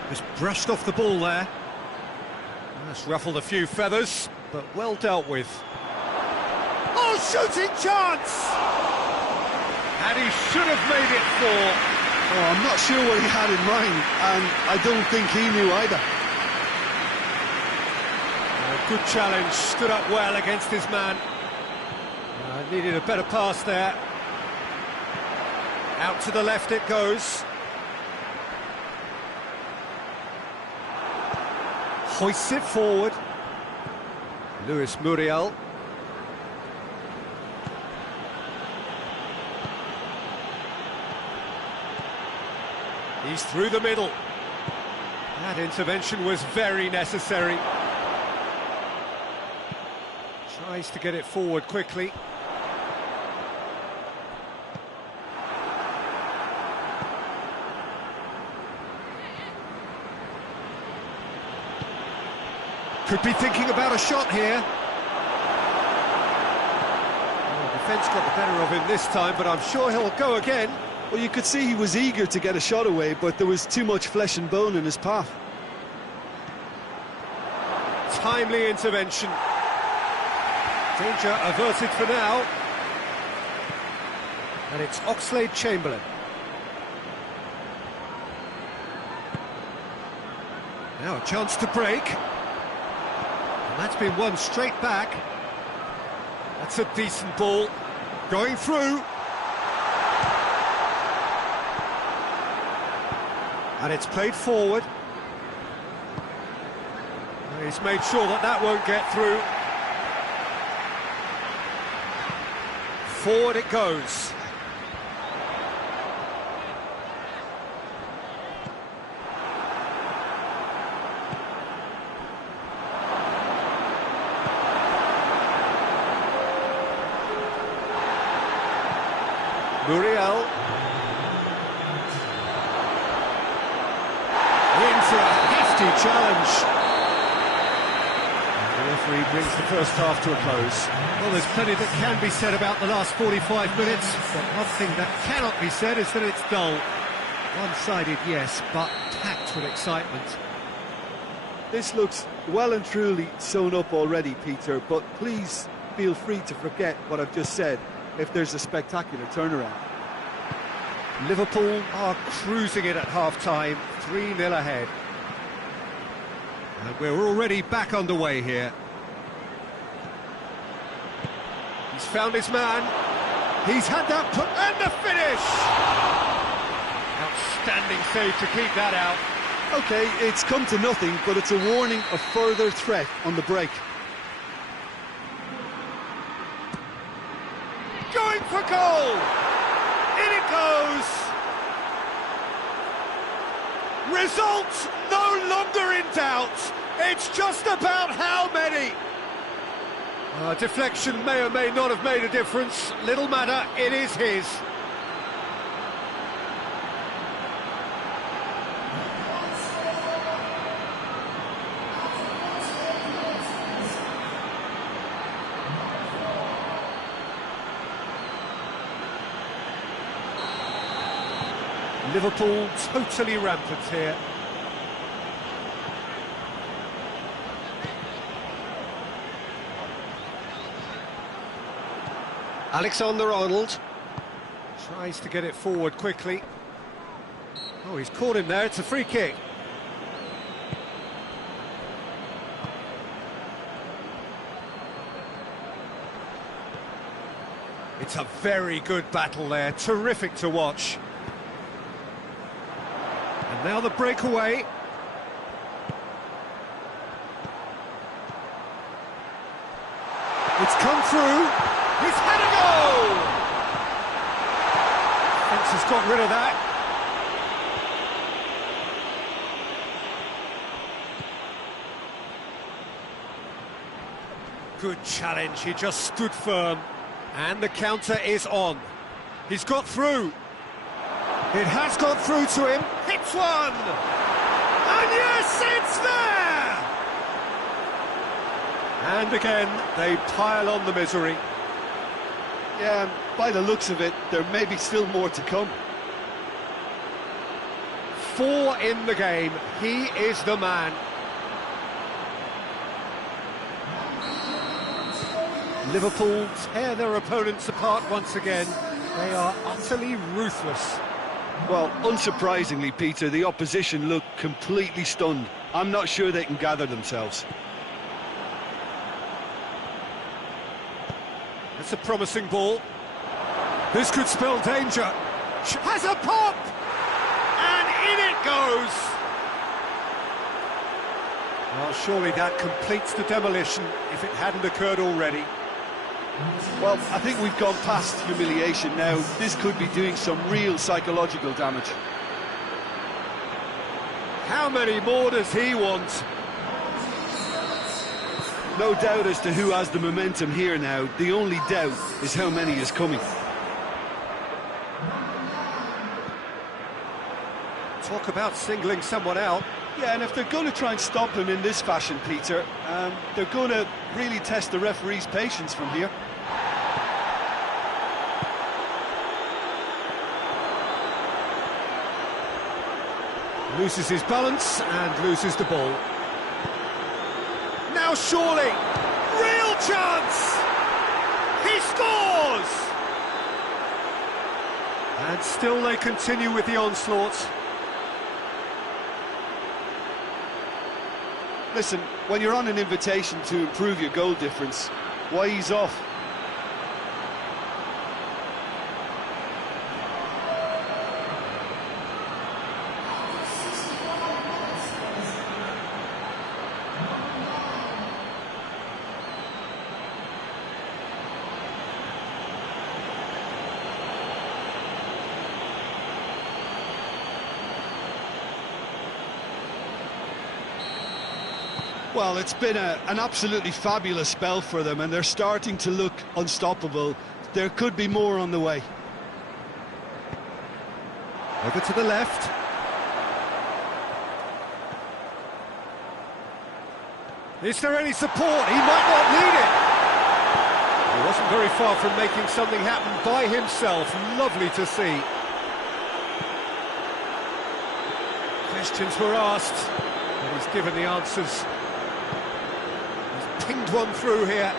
Just brushed off the ball there. That's ruffled a few feathers, but well dealt with. Oh, shooting chance! And he should have made it 4. Oh, I'm not sure what he had in mind, and I don't think he knew either. Good challenge, stood up well against his man. Needed a better pass there. Out to the left it goes. Hoists it forward. Luis Muriel. He's through the middle. That intervention was very necessary. Tries to get it forward quickly. Could be thinking about a shot here. Oh, defence got the better of him this time, but I'm sure he'll go again. Well, you could see he was eager to get a shot away, but there was too much flesh and bone in his path. Timely intervention. Danger averted for now. And it's Oxlade-Chamberlain. Now a chance to break. And that's been won straight back. That's a decent ball. Going through. And it's played forward. He's made sure that that won't get through. Forward it goes. Muriel. In for a hefty challenge. The referee brings the first half to a close. Well, there's plenty that can be said about the last 45 minutes, but one thing that cannot be said is that it's dull. One-sided, yes, but packed with excitement. This looks well and truly sewn up already, Peter, but please feel free to forget what I've just said if there's a spectacular turnaround. Liverpool are cruising it at half-time, 3-0 ahead. And we're already back underway here. He's found his man. He's had that put, and the finish! Outstanding save to keep that out. OK, it's come to nothing, but it's a warning of further threat on the break. Going for goal! In it goes! Results no longer in doubt. It's just about how many. Deflection may or may not have made a difference. Little matter, it is his. Liverpool totally rampant here. Alexander-Arnold tries to get it forward quickly. Oh, he's caught him there, it's a free kick. It's a very good battle there, terrific to watch. And now the breakaway. It's come through. He's had a go! Fence has got rid of that. Good challenge, he just stood firm. And the counter is on. He's got through. It has got through to him. Hits one! And yes, it's there! And again, they pile on the misery. Yeah, and by the looks of it, there may be still more to come. 4 in the game. He is the man. Liverpool tear their opponents apart once again. They are utterly ruthless. Well, unsurprisingly, Peter, the opposition look completely stunned. I'm not sure they can gather themselves. It's a promising ball. This could spell danger. Has a pop! And in it goes! Well, surely that completes the demolition if it hadn't occurred already. Well, I think we've gone past humiliation now. This could be doing some real psychological damage. How many more does he want? No doubt as to who has the momentum here now. The only doubt is how many is coming. Talk about singling someone out. Yeah, and if they're going to try and stop him in this fashion, Peter, they're going to really test the referee's patience from here. Loses his balance and loses the ball. Now surely, real chance! He scores! And still they continue with the onslaught. Listen, when you're on an invitation to improve your goal difference, why ease off? Well, it's been an absolutely fabulous spell for them, and they're starting to look unstoppable. There could be more on the way. Over to the left. Is there any support? He might not need it. He wasn't very far from making something happen by himself. Lovely to see. Questions were asked, but he's given the answers. Pinged one through here.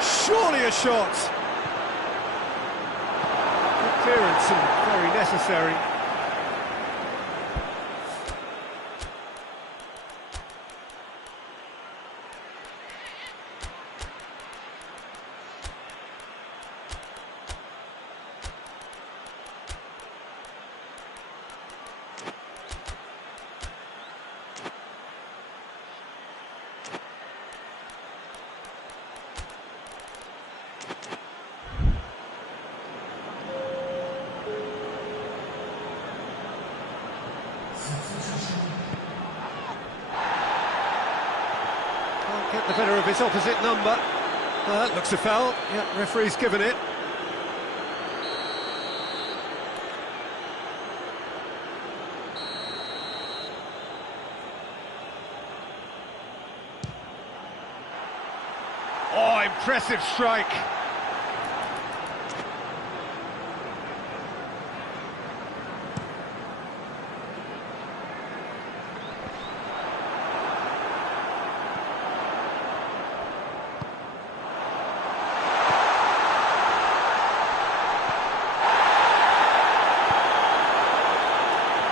Surely a shot. Good clearance and very necessary. Get the better of his opposite number. That looks a foul. Yeah, referee's given it. Oh, impressive strike.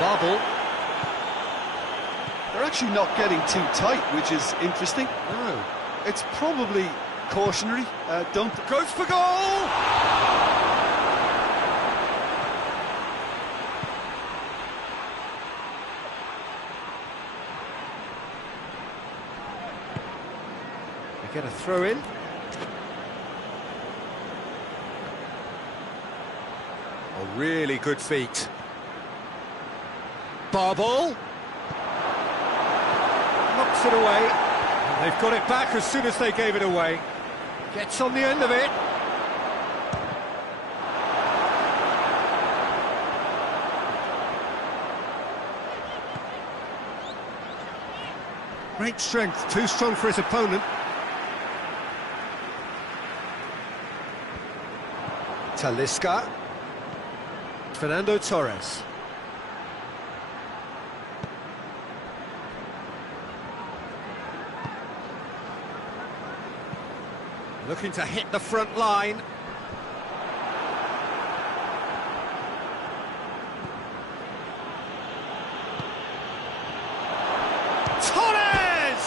Barbel. They're actually not getting too tight, which is interesting. No. It's probably cautionary. Don't... Goes for goal! They get a throw in. Oh, really good feet. Barbel knocks it away. And They've got it back as soon as they gave it away. Gets on the end of it. Great strength, too strong for his opponent. Talisca. Fernando Torres. Looking to hit the front line. Torres!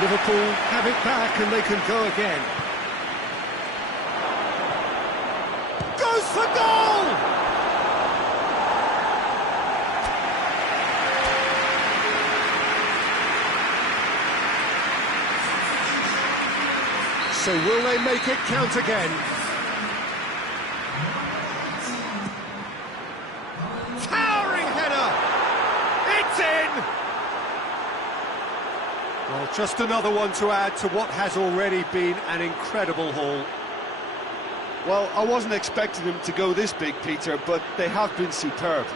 Liverpool have it back and they can go again. Goes for goal! So will they make it count again? Towering header! It's in! Well, just another one to add to what has already been an incredible haul. Well, I wasn't expecting them to go this big, Peter, but they have been superb.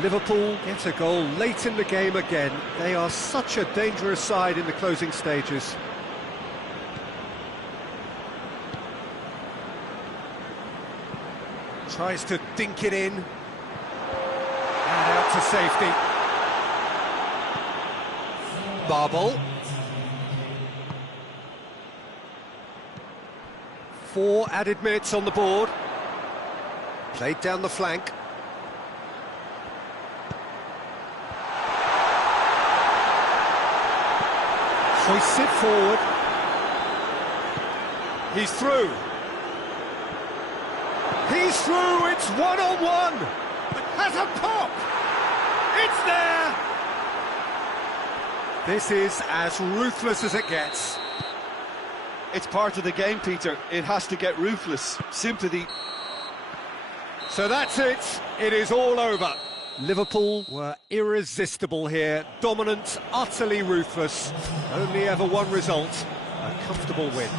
Liverpool get a goal late in the game again. They are such a dangerous side in the closing stages. Tries to dink it in. And out to safety. Babel. 4 added minutes on the board. Played down the flank. Hoists it forward. He's through. He's through, it's one-on-one. It has a pop. It's there. This is as ruthless as it gets. It's part of the game, Peter. It has to get ruthless. Sympathy. So that's it. It is all over. Liverpool were irresistible here, dominant, utterly ruthless. Only ever one result, a comfortable win.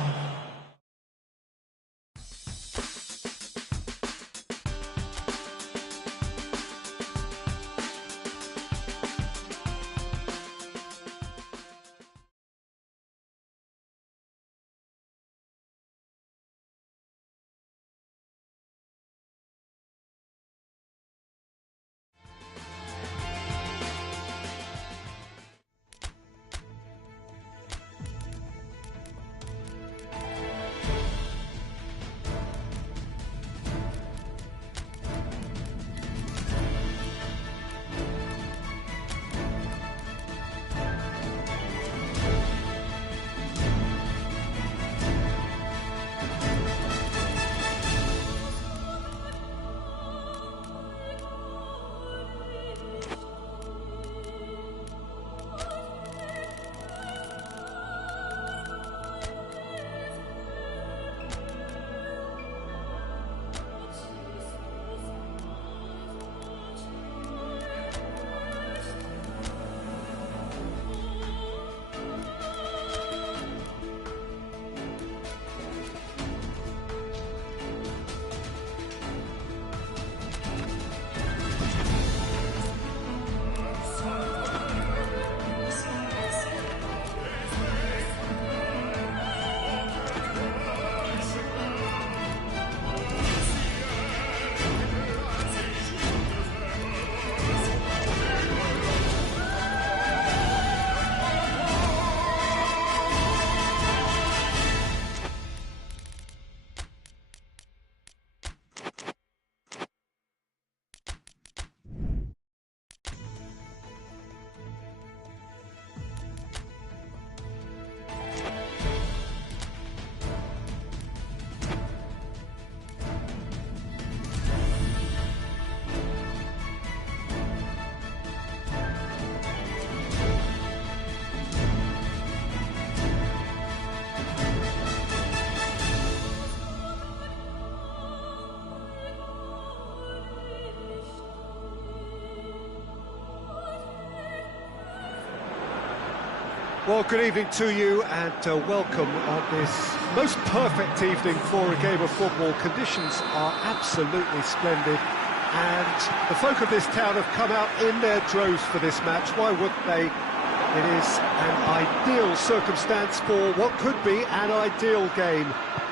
Well, good evening to you and welcome on this most perfect evening for a game of football. Conditions are absolutely splendid and the folk of this town have come out in their droves for this match. Why wouldn't they? It is an ideal circumstance for what could be an ideal game.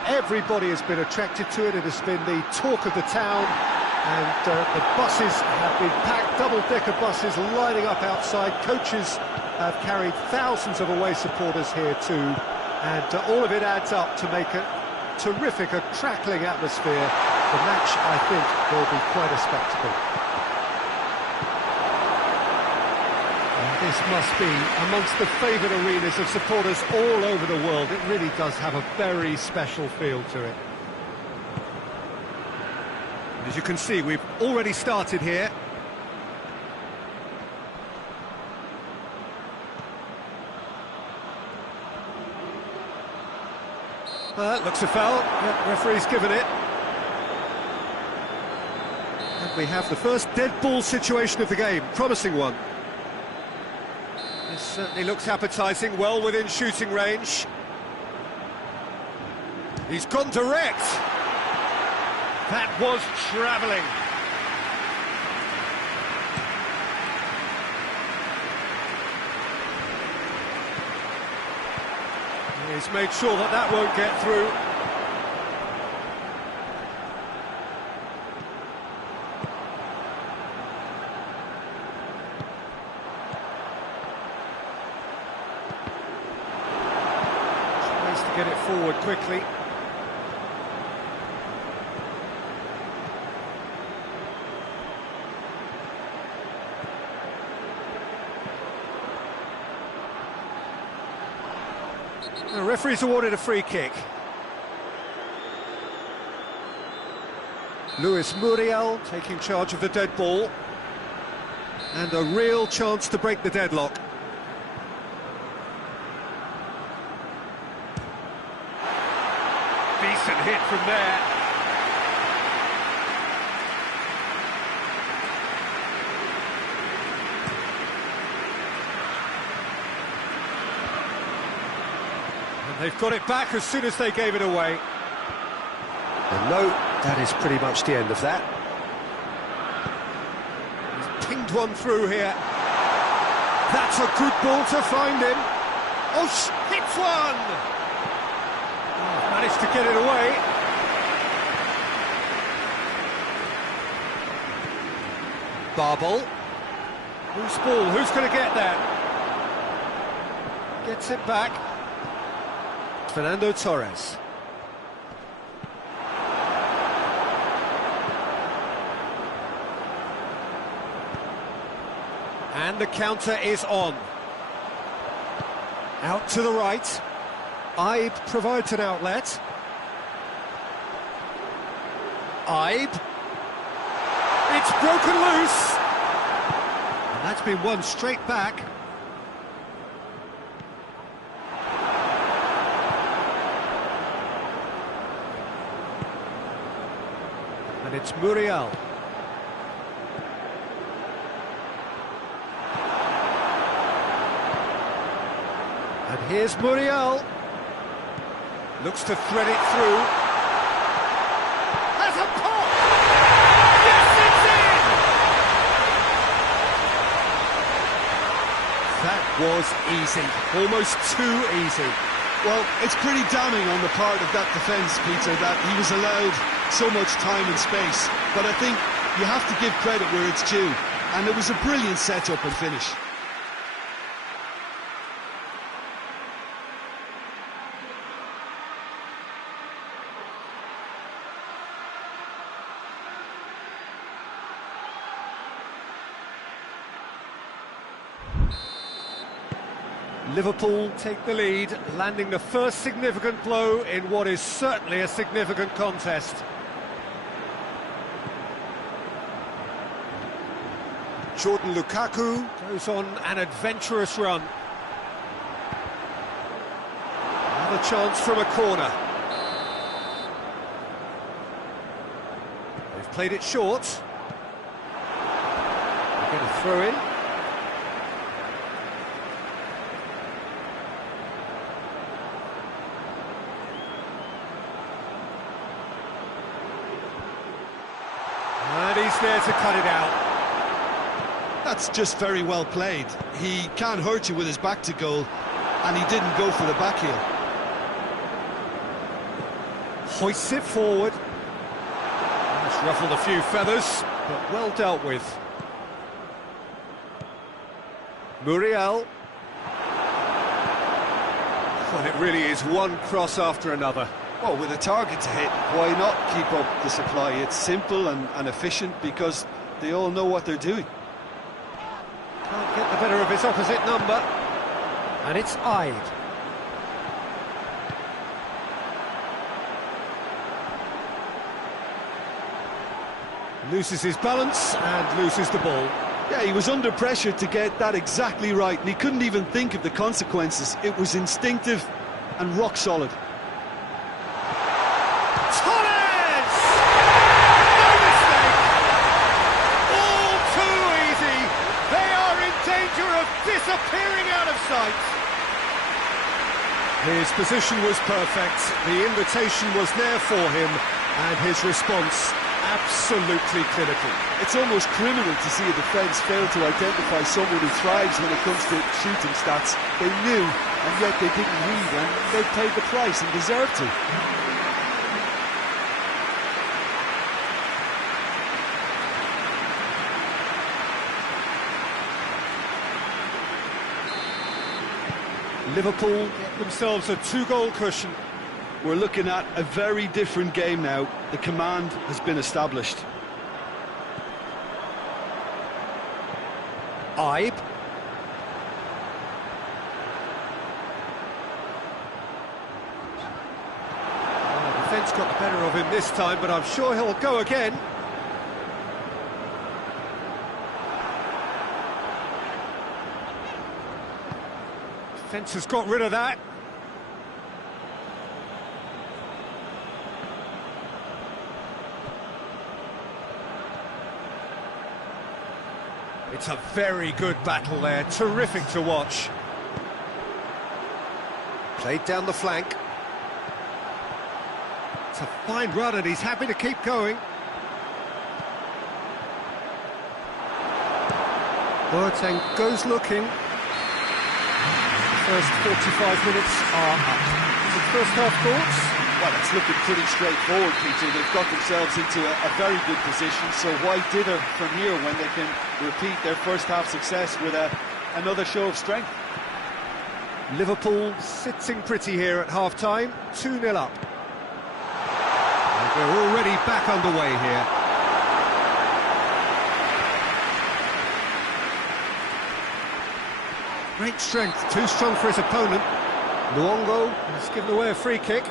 Everybody has been attracted to it. It has been the talk of the town, and the buses have been packed, double-decker buses lining up outside. Coaches have carried thousands of away supporters here too, and all of it adds up to make a terrific, a crackling atmosphere. The match, I think, will be quite a spectacle. This must be amongst the favoured arenas of supporters all over the world. It really does have a very special feel to it. As you can see, we've already started here. Looks a foul. Yeah, referee's given it. And we have the first dead ball situation of the game. Promising one. This certainly looks appetising, well within shooting range. He's gone direct. That was travelling. He's made sure that that won't get through. Get it forward quickly. The referee's awarded a free kick. Luis Muriel taking charge of the dead ball. And a real chance to break the deadlock. Decent hit from there. And they've got it back as soon as they gave it away. And no, that is pretty much the end of that. He's pinged one through here. That's a good ball to find him. Oh, hits one! Managed to get it away. Barbel. Who's ball? Who's going to get that? Gets it back. Fernando Torres. And the counter is on. Out to the right. Ibe provides an outlet. Ibe. It's broken loose. And that's been won straight back. And it's Muriel. And here's Muriel. Looks to thread it through. Has a pop! Yes, it's in! That was easy. Almost too easy. Well, it's pretty damning on the part of that defence, Peter, that he was allowed so much time and space. But I think you have to give credit where it's due. And it was a brilliant set-up and finish. Liverpool take the lead, landing the first significant blow in what is certainly a significant contest. Jordan Lukaku goes on an adventurous run. Another chance from a corner. They've played it short. They get a throw in. but he's there to cut it out. That's just very well played. He can't hurt you with his back to goal, and he didn't go for the back heel. Hoists it forward. It's ruffled a few feathers, but well dealt with. Muriel. Well, it really is one cross after another. Well, with a target to hit, why not keep up the supply? It's simple and efficient because they all know what they're doing. Can't get the better of his opposite number. And it's eyed. Loses his balance and loses the ball. Yeah, he was under pressure to get that exactly right, and he couldn't even think of the consequences. It was instinctive and rock solid. Torres! No mistake! All too easy! They are in danger of disappearing out of sight! His position was perfect, the invitation was there for him, and his response absolutely clinical. It's almost criminal to see a defence fail to identify someone who thrives when it comes to shooting stats. They knew, and yet they didn't read, and they paid the price and deserved to. Liverpool get themselves a 2-goal cushion. We're looking at a very different game now. The command has been established. Ibe. The defence got the better of him this time, but I'm sure he'll go again. Defence has got rid of that. It's a very good battle there, terrific to watch. Played down the flank. It's a fine run and he's happy to keep going. Boateng goes looking. First 45 minutes are up. The first half thoughts? Well, it's looking pretty straightforward, Peter. They've got themselves into a very good position, so why dither from here when they can repeat their first half success with another show of strength? Liverpool sitting pretty here at half-time, 2-0 up. And we're already back underway here. Great strength, too strong for his opponent. Luongo has given away a free kick.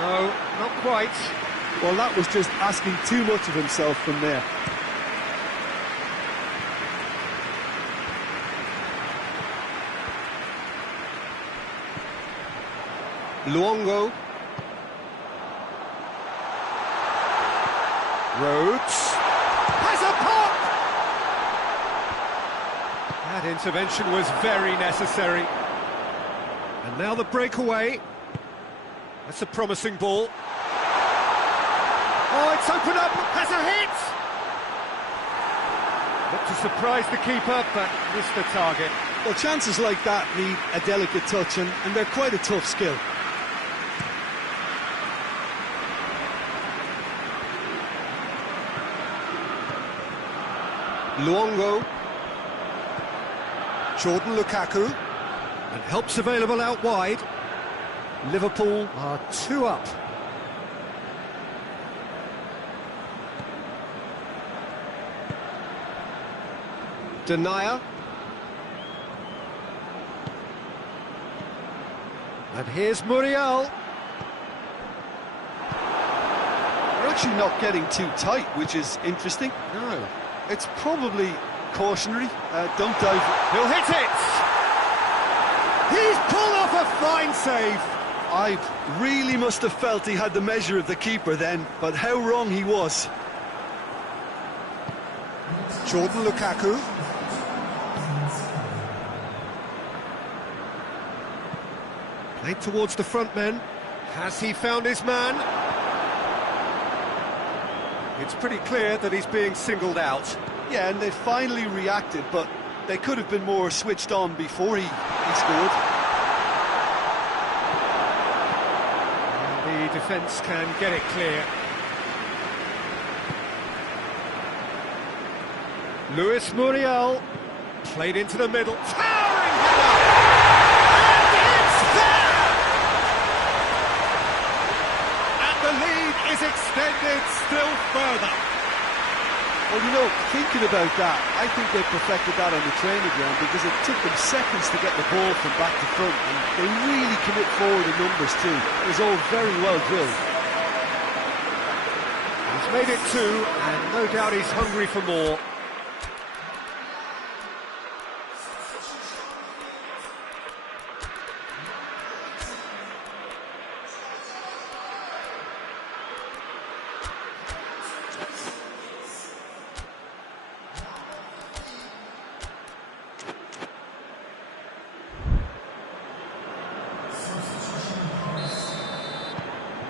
No, not quite. Well, that was just asking too much of himself from there. Luongo. Rhodes. Has a pop! That intervention was very necessary. And now the breakaway. That's a promising ball. Oh, it's opened up, has a hit! Looked to surprise the keeper, but missed the target. Well, chances like that need a delicate touch, and they're quite a tough skill. Luongo. Jordan Lukaku. And help's available out wide. Liverpool are 2 up. Denier. And here's Muriel. They're actually not getting too tight, which is interesting. No. It's probably cautionary. Don't dive. He'll hit it! He's pulled off a fine save! I really must have felt he had the measure of the keeper then, but how wrong he was. Jordan Lukaku. Played towards the front men. Has he found his man? It's pretty clear that he's being singled out. Yeah, and they finally reacted, but they could have been more switched on before he scored. And the defence can get it clear. Luis Muriel played into the middle. Towering header! And it's there! And the lead is extended still further. Well, you know, thinking about that, I think they perfected that on the training ground because it took them seconds to get the ball from back to front, and they really commit forward in numbers too. It was all very well drilled. He's made it two, and no doubt he's hungry for more.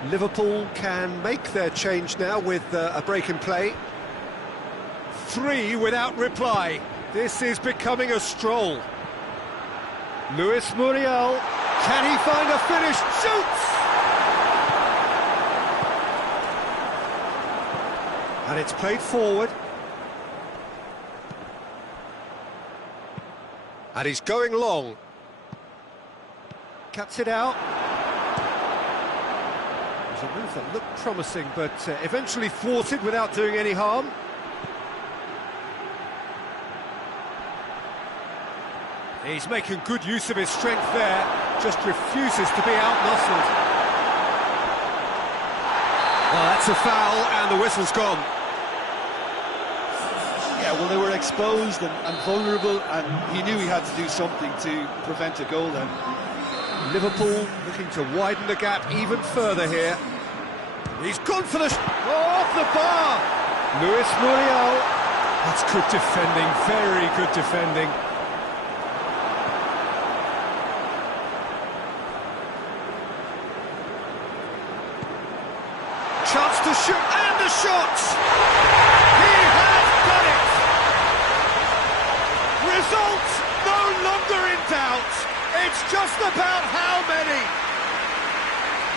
Liverpool can make their change now with a break in play. 3 without reply. This is becoming a stroll. Luis Muriel, can he find a finish? Shoots! And it's played forward. And he's going long. Cuts it out. A move that looked promising, but eventually thwarted without doing any harm. He's making good use of his strength there, just refuses to be out-muscled. Well, that's a foul, and the whistle's gone. Yeah, well, they were exposed and vulnerable, and he knew he had to do something to prevent a goal then. Liverpool looking to widen the gap even further here. He's gone for the... off the bar! Luis Muriel. That's good defending, very good defending. Chance to shoot, and the shot! He has done it! Result no longer in doubt. It's just about how many.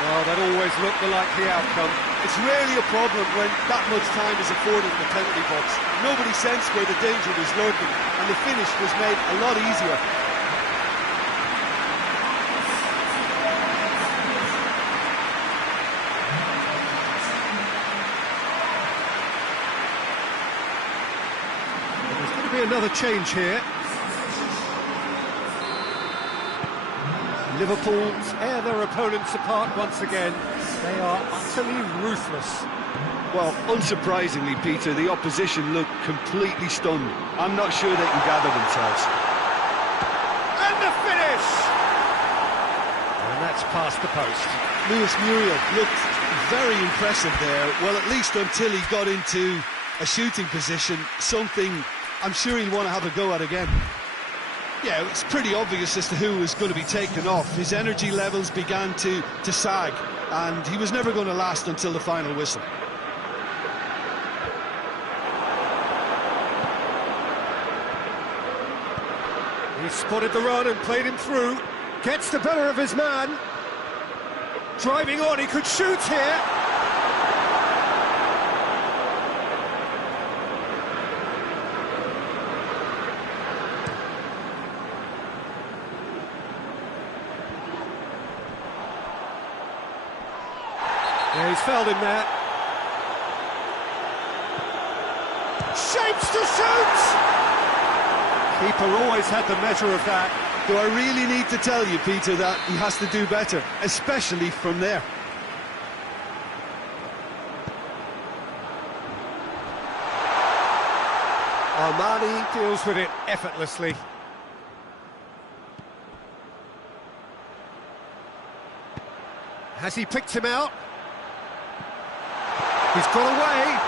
Well, that always looked the likely outcome. It's rarely a problem when that much time is afforded in the penalty box. Nobody sensed where the danger was lurking, and the finish was made a lot easier. There's going to be another change here. Liverpool tear their opponents apart once again. They are utterly ruthless. Well, unsurprisingly, Peter, the opposition look completely stunned. I'm not sure they can gather themselves. And the finish! And that's past the post. Luis Muriel looked very impressive there. Well, at least until he got into a shooting position, something I'm sure he'll want to have a go at again. Yeah, it's pretty obvious as to who was going to be taken off. His energy levels began to sag, and he was never going to last until the final whistle. He spotted the run and played him through. Gets the better of his man. Driving on, he could shoot here. Yeah, he's fouled him there. Shapes to shoot! Keeper always had the measure of that. Do I really need to tell you, Peter, that he has to do better, especially from there? Armani deals with it effortlessly. Has he picked him out? He's got away.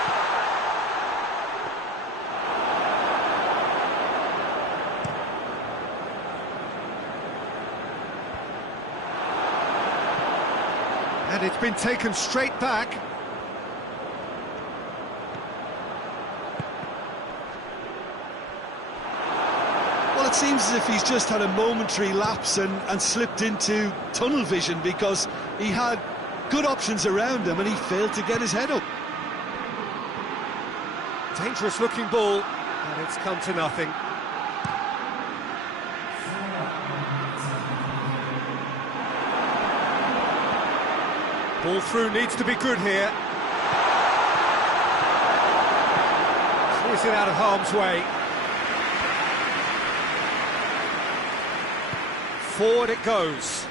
And it's been taken straight back. Well, it seems as if he's just had a momentary lapse and slipped into tunnel vision, because he had good options around him and he failed to get his head up. Dangerous looking ball, and it's come to nothing. Ball through needs to be good here. Clears it out of harm's way. Forward it goes.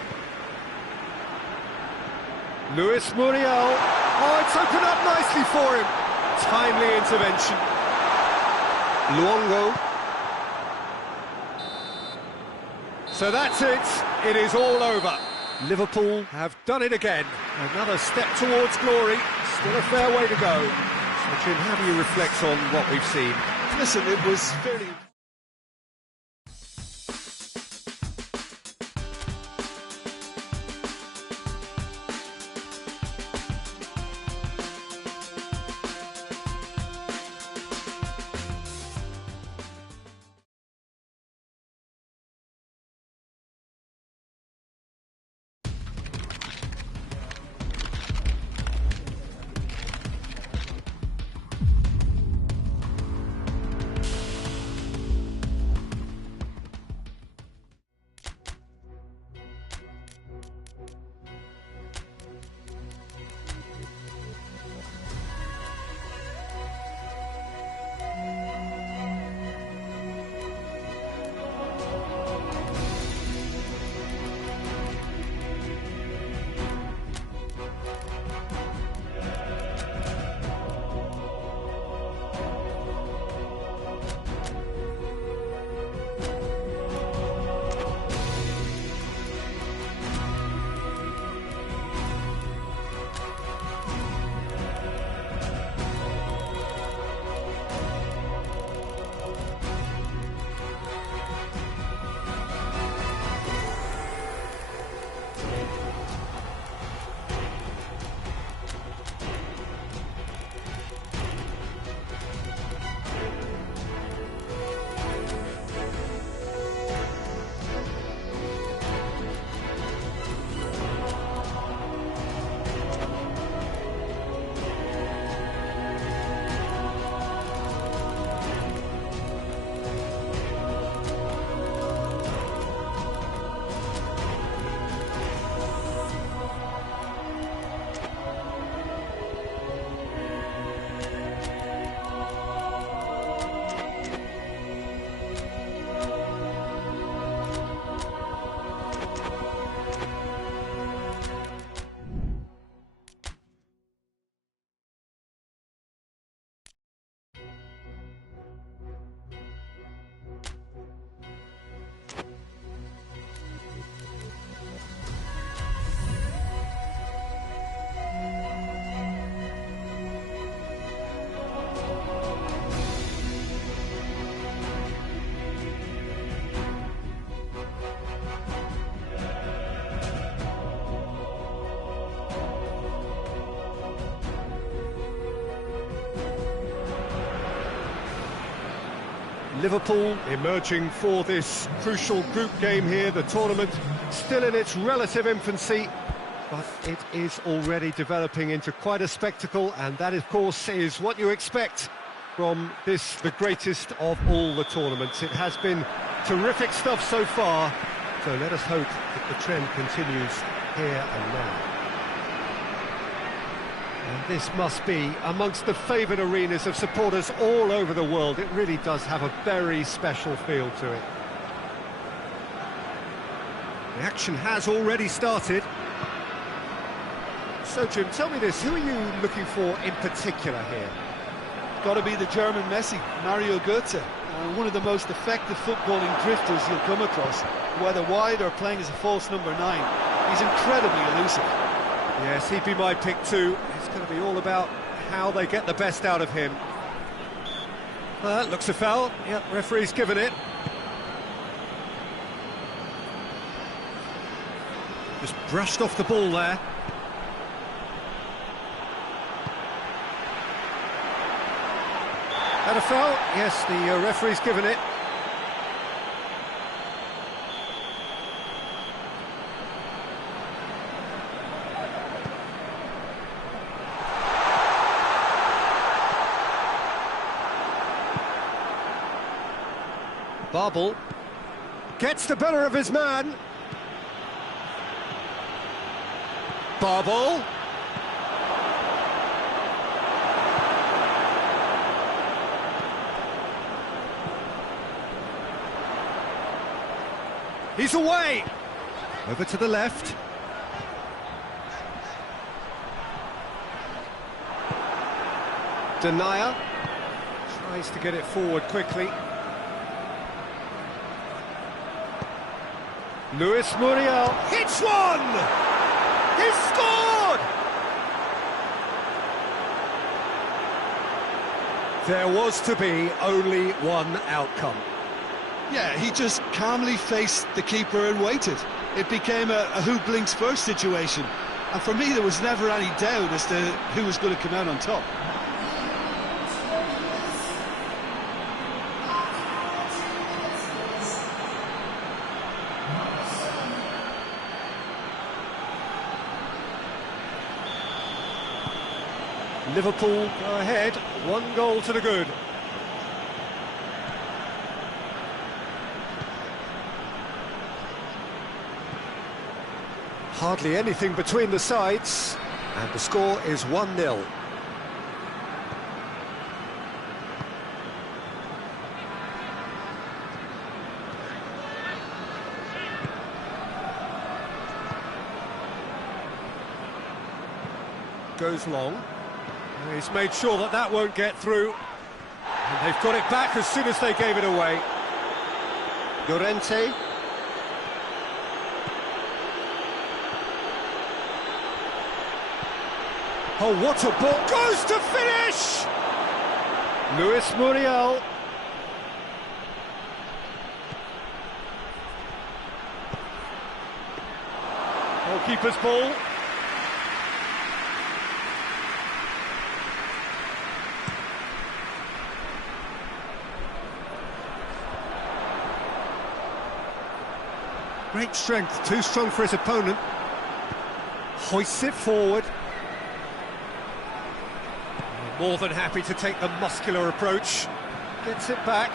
Luis Muriel. Oh, it's opened up nicely for him. Timely intervention. Luongo. So that's it. It is all over. Liverpool have done it again. Another step towards glory. Still a fair way to go. So, Jim, how do you reflect on what we've seen? Listen, it was fairly... Liverpool emerging for this crucial group game here. The tournament still in its relative infancy, but it is already developing into quite a spectacle, and that, of course, is what you expect from this, the greatest of all the tournaments. It has been terrific stuff so far, so let us hope that the trend continues here and now. And this must be amongst the favoured arenas of supporters all over the world. It really does have a very special feel to it. The action has already started. So, Jim, tell me this, who are you looking for in particular here? Got to be the German Messi, Mario Götze. One of the most effective footballing drifters you'll come across, whether wide or playing as a false number 9. He's incredibly elusive. Yes, he'd be my pick too. It's going to be all about how they get the best out of him. Looks a foul. Yep, referee's given it. Just brushed off the ball there. Had a foul? Yes, the referee's given it. Barble gets the better of his man. Barble. He's away. Over to the left. Denier tries to get it forward quickly. Luis Muriel hits one! He's scored! There was to be only one outcome. Yeah, he just calmly faced the keeper and waited. It became a who blinks first situation. And for me, there was never any doubt as to who was going to come out on top. Liverpool go ahead, 1 goal to the good. Hardly anything between the sides, and the score is 1-0. Goes long. He's made sure that that won't get through. And they've got it back as soon as they gave it away. Llorente. Oh, what a ball! Goes to finish! Luis Muriel. Goalkeeper's ball. Great strength, too strong for his opponent. Hoists it forward. More than happy to take the muscular approach. Gets it back.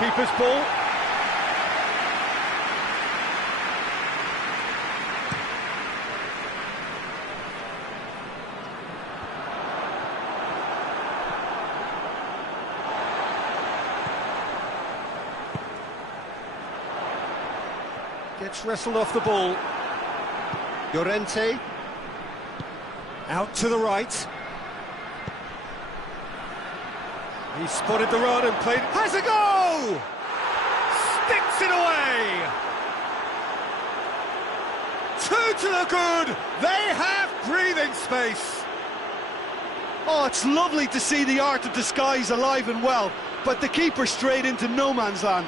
Keeper's ball. Gets wrestled off the ball. Llorente. Out to the right. He spotted the run and played. Has a go! Sticks it away! 2 to the good! They have breathing space! Oh, it's lovely to see the art of disguise alive and well, but the keeper straight into no man's land.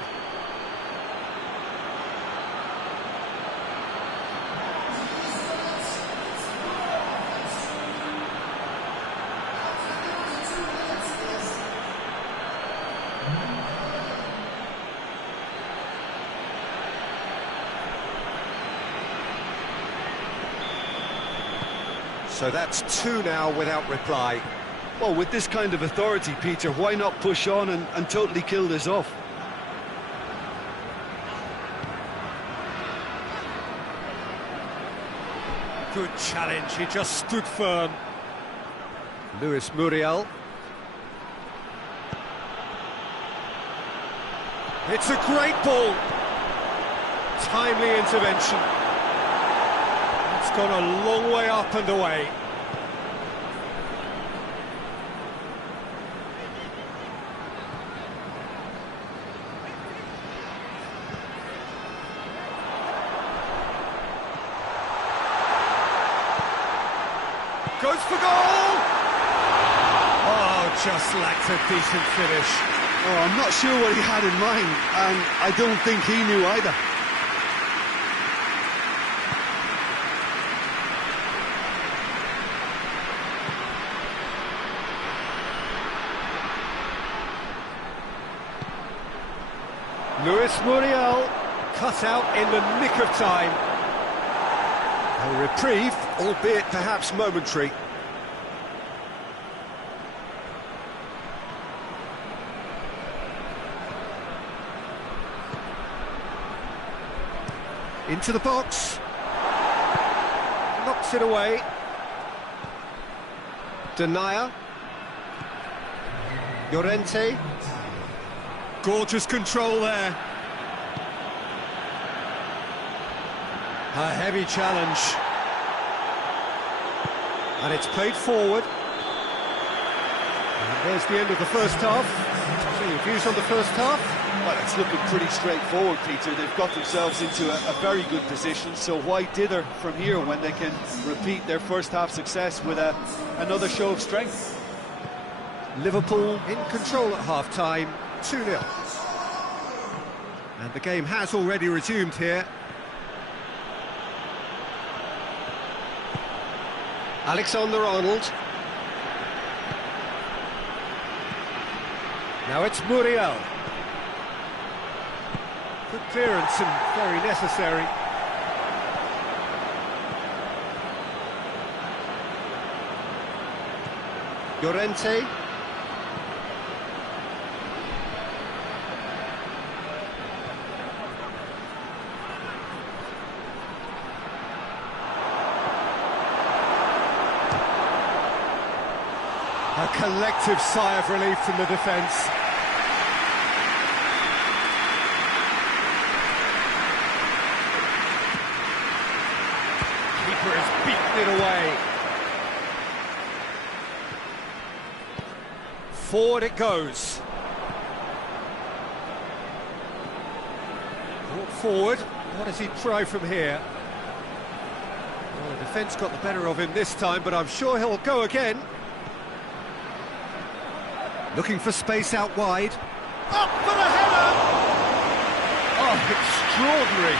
So that's 2 now without reply. Well, with this kind of authority, Peter, why not push on and totally kill this off? Good challenge, he just stood firm. Luis Muriel. It's a great ball. Timely intervention. It's gone a long way up and away. Goes for goal! Oh, just lacked a decent finish. Oh, I'm not sure what he had in mind, and I don't think he knew either. Luis Muriel cut out in the nick of time. A reprieve, albeit perhaps momentary. Into the box. Knocks it away. Denier. Llorente. Gorgeous control there. A heavy challenge. And it's played forward. And there's the end of the first half. So your views on the first half? Well, it's looking pretty straightforward, Peter. They've got themselves into a very good position, so why dither from here when they can repeat their first half success with another show of strength? Liverpool in control at half-time, 2-0. And the game has already resumed here. Alexander-Arnold. Now it's Muriel. Good clearance and very necessary. Llorente. A collective sigh of relief from the defence. Keeper has beaten it away. Forward it goes. Brought forward. What does he try from here? Well, the defence got the better of him this time, but I'm sure he'll go again. Looking for space out wide. Up for the header! Oh, extraordinary.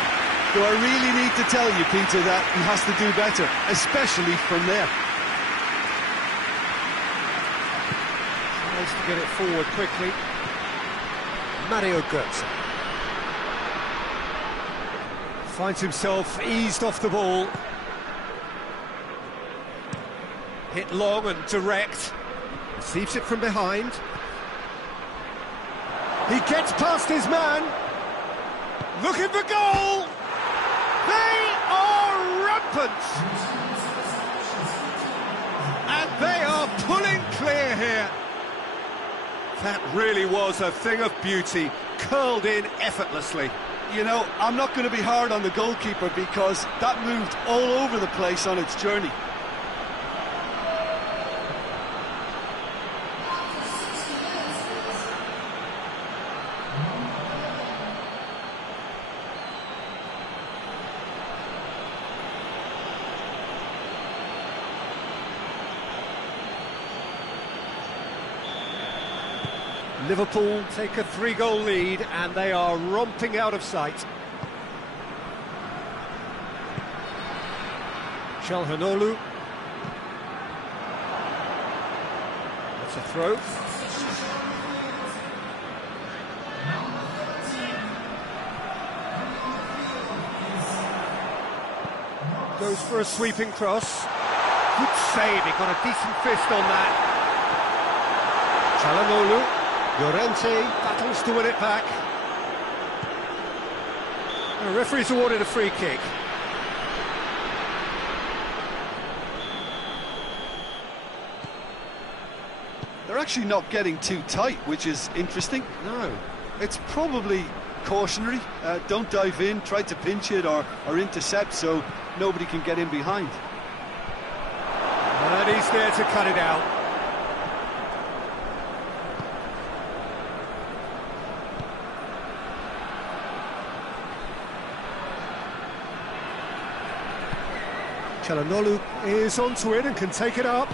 Do I really need to tell you, Peter, that he has to do better, especially from there? Tries to get it forward quickly. Mario Götze. Finds himself eased off the ball. Hit long and direct. Receives it from behind. He gets past his man. Looking for goal. They are rampant. And they are pulling clear here. That really was a thing of beauty, curled in effortlessly. You know, I'm not going to be hard on the goalkeeper because that moved all over the place on its journey. Liverpool take a 3-goal lead and they are romping out of sight. Calhanoglu. That's a throw. Goes for a sweeping cross. Good save, he got a decent fist on that. Calhanoglu. Llorente battles to win it back. The referee's awarded a free kick. They're actually not getting too tight, which is interesting. No. It's probably cautionary. Don't dive in, try to pinch it or intercept so nobody can get in behind. And he's there to cut it out. Calhanoglu is onto it and can take it up.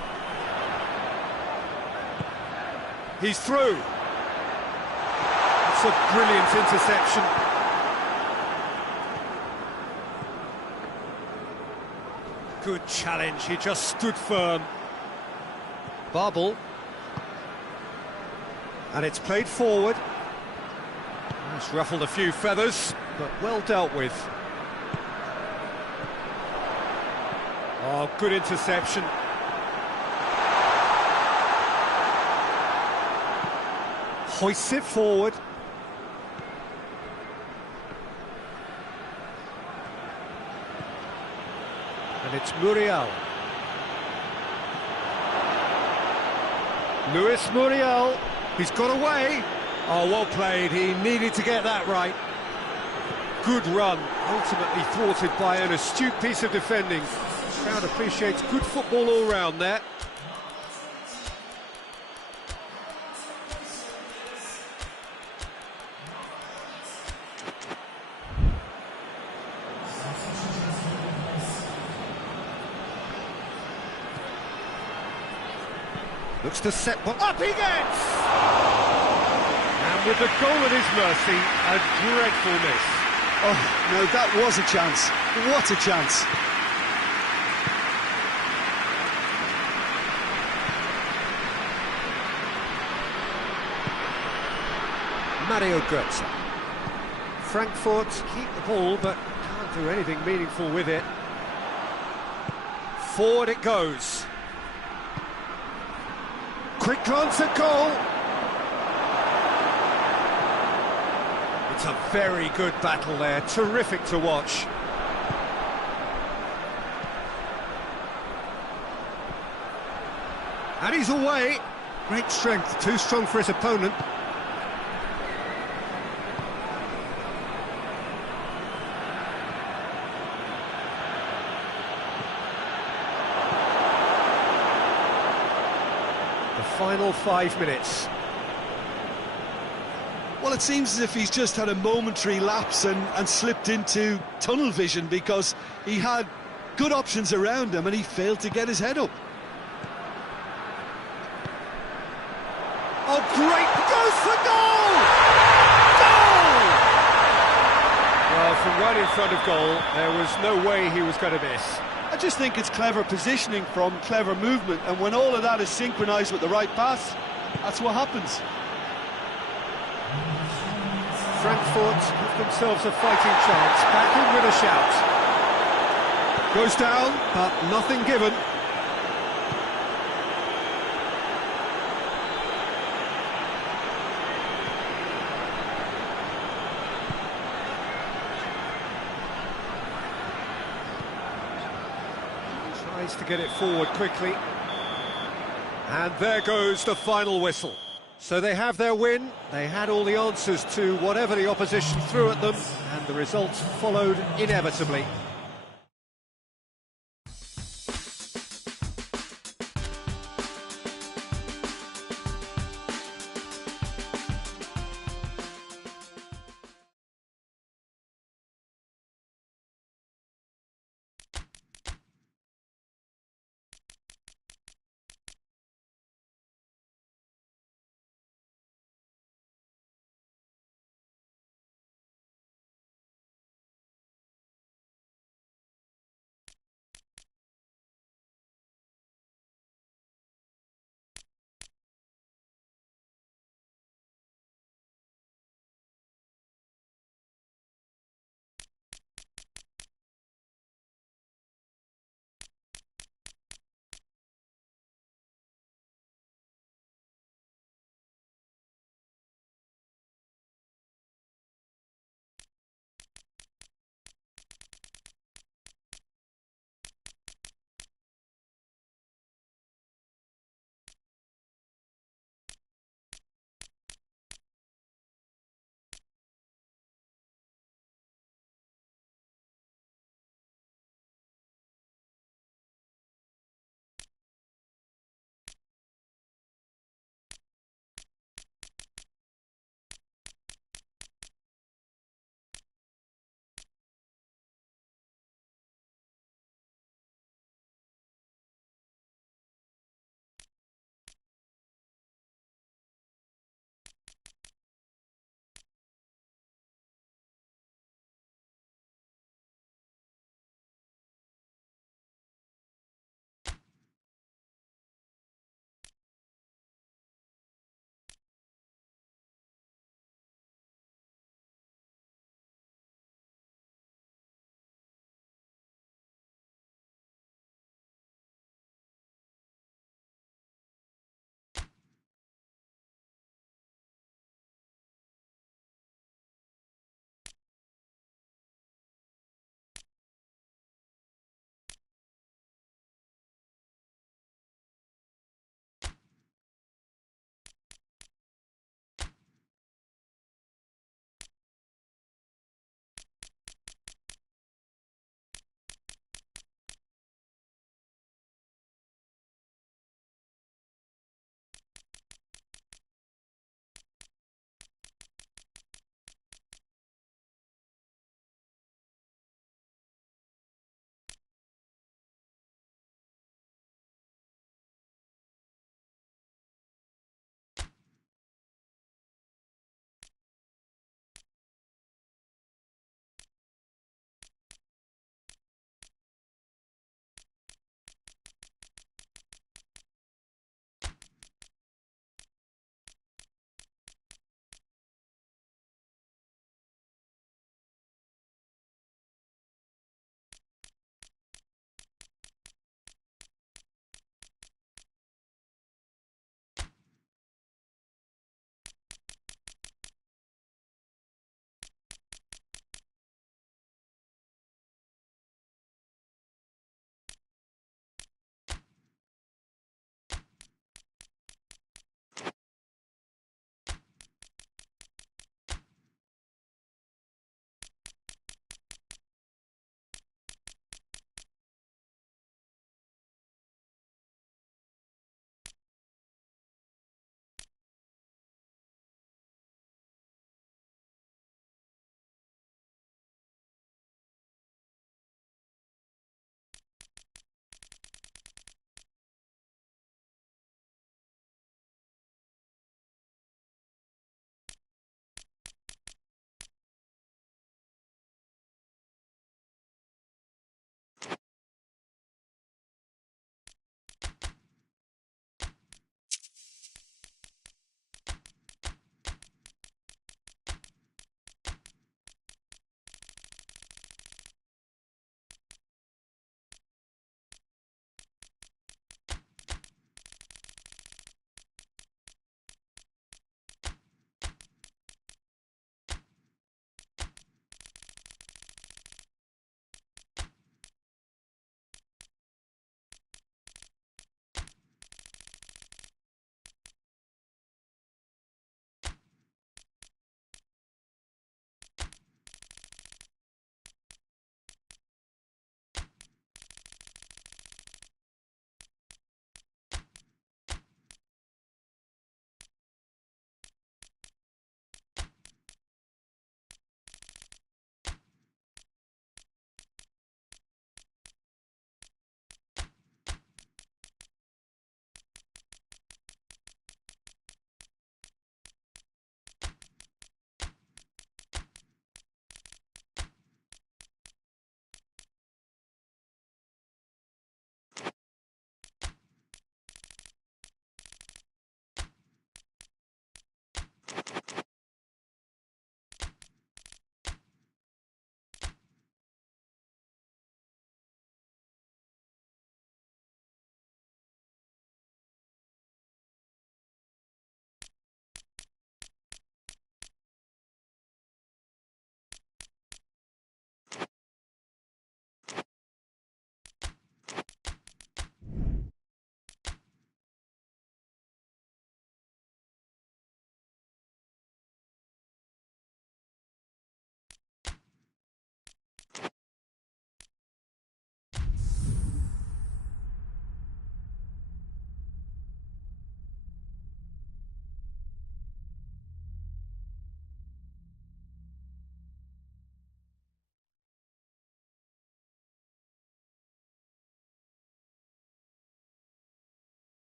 He's through. It's a brilliant interception. Good challenge, he just stood firm. Barbel. And it's played forward. It's ruffled a few feathers, but well dealt with. Oh, good interception. Hoists it forward. And it's Muriel. Luis Muriel, he's got away. Oh, well played, he needed to get that right. Good run, ultimately thwarted by an astute piece of defending. The crowd appreciates good football all round there. Looks to set one up, he gets! And with the goal at his mercy, a dreadful miss. Oh, no, that was a chance. What a chance. Mario Götze. Frankfurt keep the ball, but can't do anything meaningful with it. Forward it goes. Quick glance at goal. It's a very good battle there, terrific to watch. And he's away. Great strength, too strong for his opponent. Final 5 minutes. Well, it seems as if he's just had a momentary lapse and slipped into tunnel vision, because he had good options around him and he failed to get his head up. Oh, great! Goes for goal! Goal! Well, from right in front of goal, there was no way he was going to miss. I just think it's clever positioning from clever movement, and when all of that is synchronised with the right pass, that's what happens. Frankfurt give themselves a fighting chance, back in with a shout. Goes down, but nothing given. Tries to get it forward quickly. And there goes the final whistle. So they have their win, they had all the answers to whatever the opposition threw at them, and the results followed inevitably.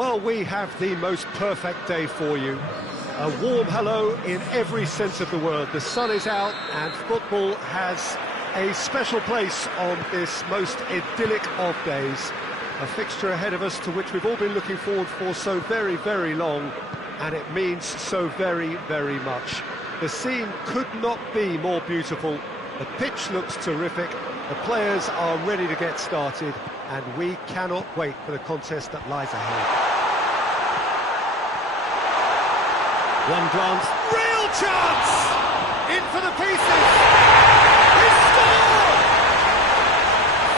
Well, we have the most perfect day for you. A warm hello in every sense of the word. The sun is out and football has a special place on this most idyllic of days. A fixture ahead of us to which we've all been looking forward for so very, very long, and it means so very, very much. The scene could not be more beautiful. The pitch looks terrific, the players are ready to get started, and we cannot wait for the contest that lies ahead. One glance, real chance! In for the pieces! He scored!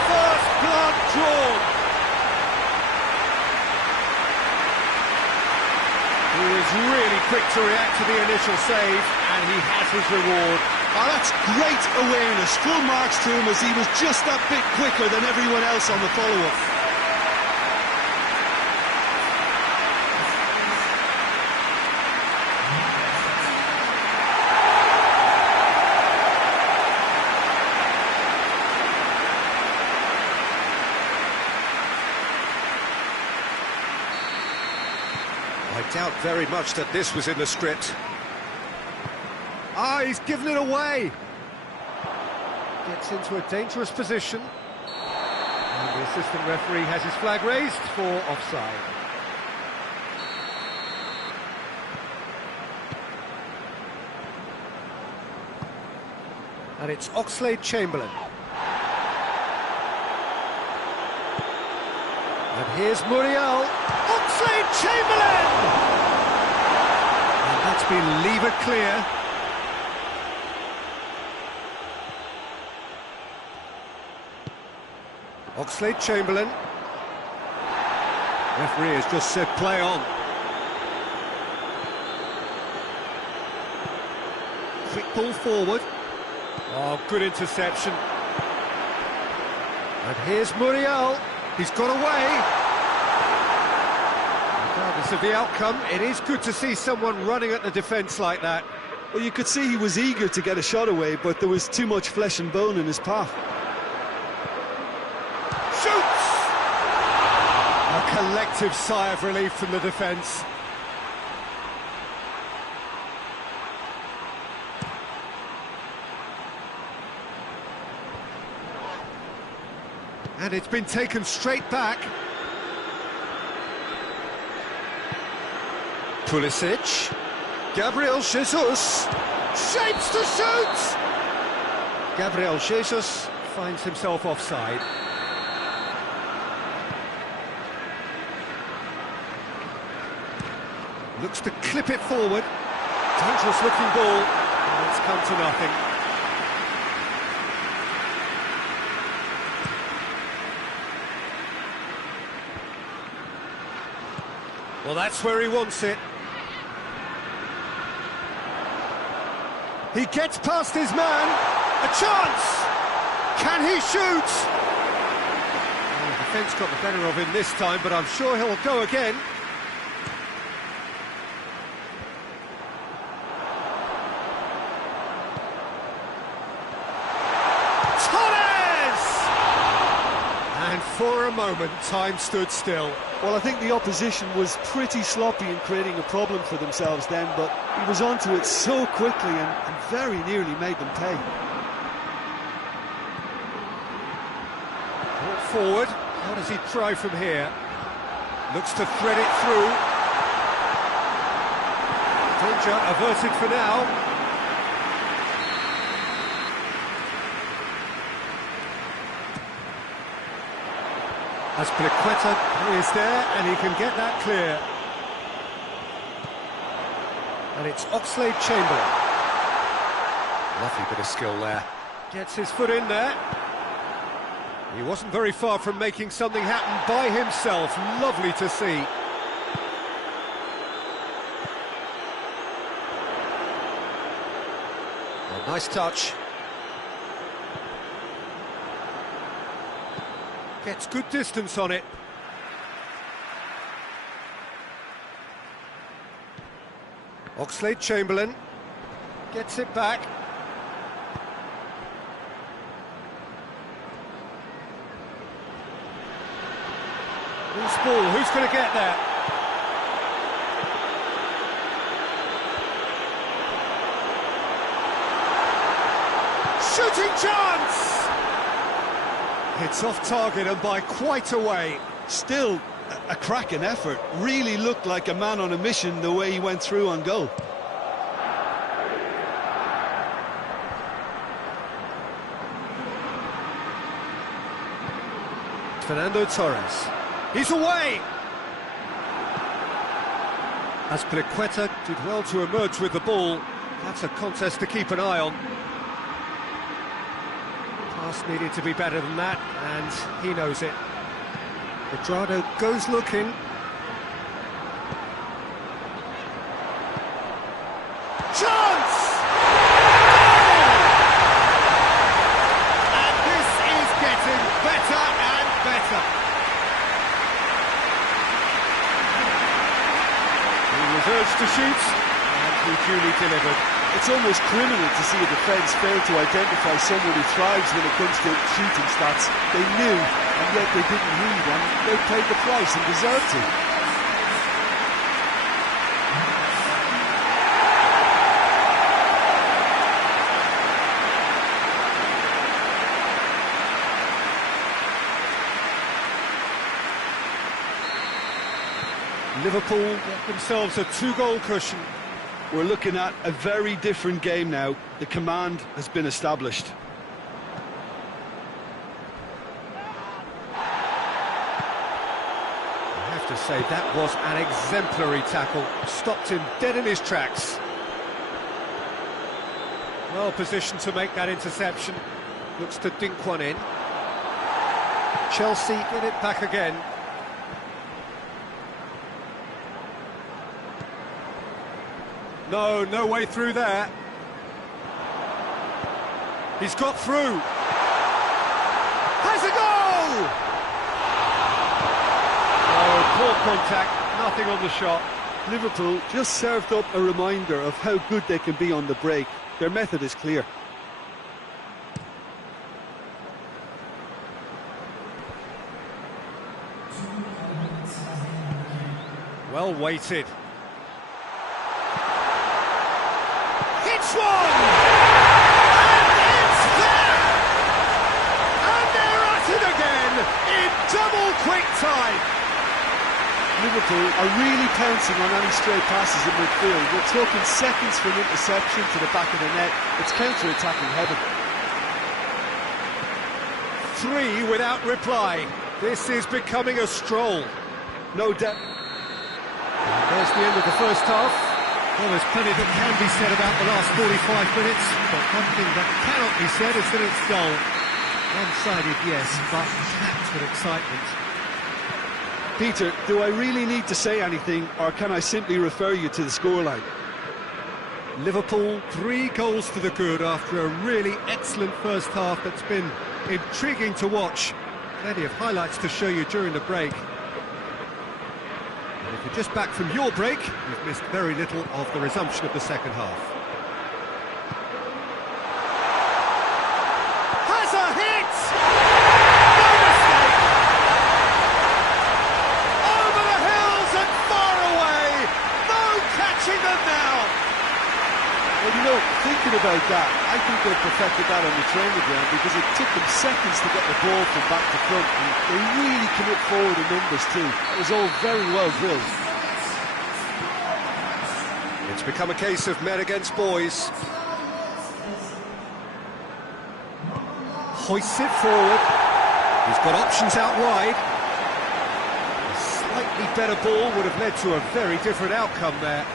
First blood drawn! He was really quick to react to the initial save, and he has his reward. Oh, that's great awareness. Full marks to him as he was just that bit quicker than everyone else on the follow-up. I doubt very much that this was in the script. Ah, he's given it away. Gets into a dangerous position. And the assistant referee has his flag raised for offside. And it's Oxlade-Chamberlain. And here's Muriel. Oxlade-Chamberlain! And that's been levered clear. Oxlade-Chamberlain. Referee has just said play on. Quick ball forward. Oh, good interception. And here's Muriel. He's got away. Regardless of the outcome, it is good to see someone running at the defence like that. Well, you could see he was eager to get a shot away, but there was too much flesh and bone in his path. Shoots! A collective sigh of relief from the defence. And it's been taken straight back. Pulisic. Gabriel Jesus. Shapes to shoot! Gabriel Jesus finds himself offside. Looks to clip it forward. Dangerous looking ball. And it's come to nothing. Well, that's where he wants it. He gets past his man. A chance! Can he shoot? Well, the defence got the better of him this time, but I'm sure he'll go again. And for a moment, time stood still. Well, I think the opposition was pretty sloppy in creating a problem for themselves then, but he was onto it so quickly and very nearly made them pay. Brought forward. How does he try from here? Looks to thread it through. Danger averted for now. Azpilicueta is there, and he can get that clear. And it's Oxlade-Chamberlain. Lovely bit of skill there. Gets his foot in there. He wasn't very far from making something happen by himself. Lovely to see. Well, nice touch. Gets good distance on it. Oxlade-Chamberlain gets it back. Loose ball, who's going to get there? Shooting chance! It's off target and by quite a way. Still a cracking effort. Really looked like a man on a mission the way he went through on goal. Fernando Torres. He's away! Azpilicueta did well to emerge with the ball. That's a contest to keep an eye on. Pass needed to be better than that, and he knows it. Quadrado goes looking. Chance! And this is getting better and better. He was urged to shoot, and he duly delivered. It's almost criminal to see a defence fail to identify someone who thrives when it comes to shooting stats. They knew, and yet they didn't heed, and they paid the price and deserved to. Liverpool get themselves a 2-goal cushion. We're looking at a very different game now. The command has been established. I have to say, that was an exemplary tackle. Stopped him dead in his tracks. Well positioned to make that interception. Looks to dink one in. Chelsea get it back again. No way through there. He's got through. Has a goal! Oh, poor contact, nothing on the shot. Liverpool just served up a reminder of how good they can be on the break. Their method is clear. Well weighted. Hits one! And it's there! And they're at it again in double quick time. Liverpool are really pouncing on any stray passes in midfield. We're talking seconds from interception to the back of the net. It's counter-attacking heaven. 3 without reply. This is becoming a stroll. No doubt. There's the end of the first half. Well, there's plenty that can be said about the last 45 minutes, but one thing that cannot be said is that it's dull. One-sided, yes, but packed with excitement. Peter, do I really need to say anything, or can I simply refer you to the scoreline? Liverpool, 3 goals to the good after a really excellent first half that's been intriguing to watch. Plenty of highlights to show you during the break. And if you're just back from your break, you've missed very little of the resumption of the second half. Has a hit! No mistake! Over the hills and far away! No catching them now! Well, you know, thinking about that, I think they perfected that on the training ground because it took them seconds to get the ball from back to front, and they really commit forward in numbers too. It was all very well drilled. It's become a case of men against boys. Hoists it forward. He's got options out wide. A slightly better ball would have led to a very different outcome there.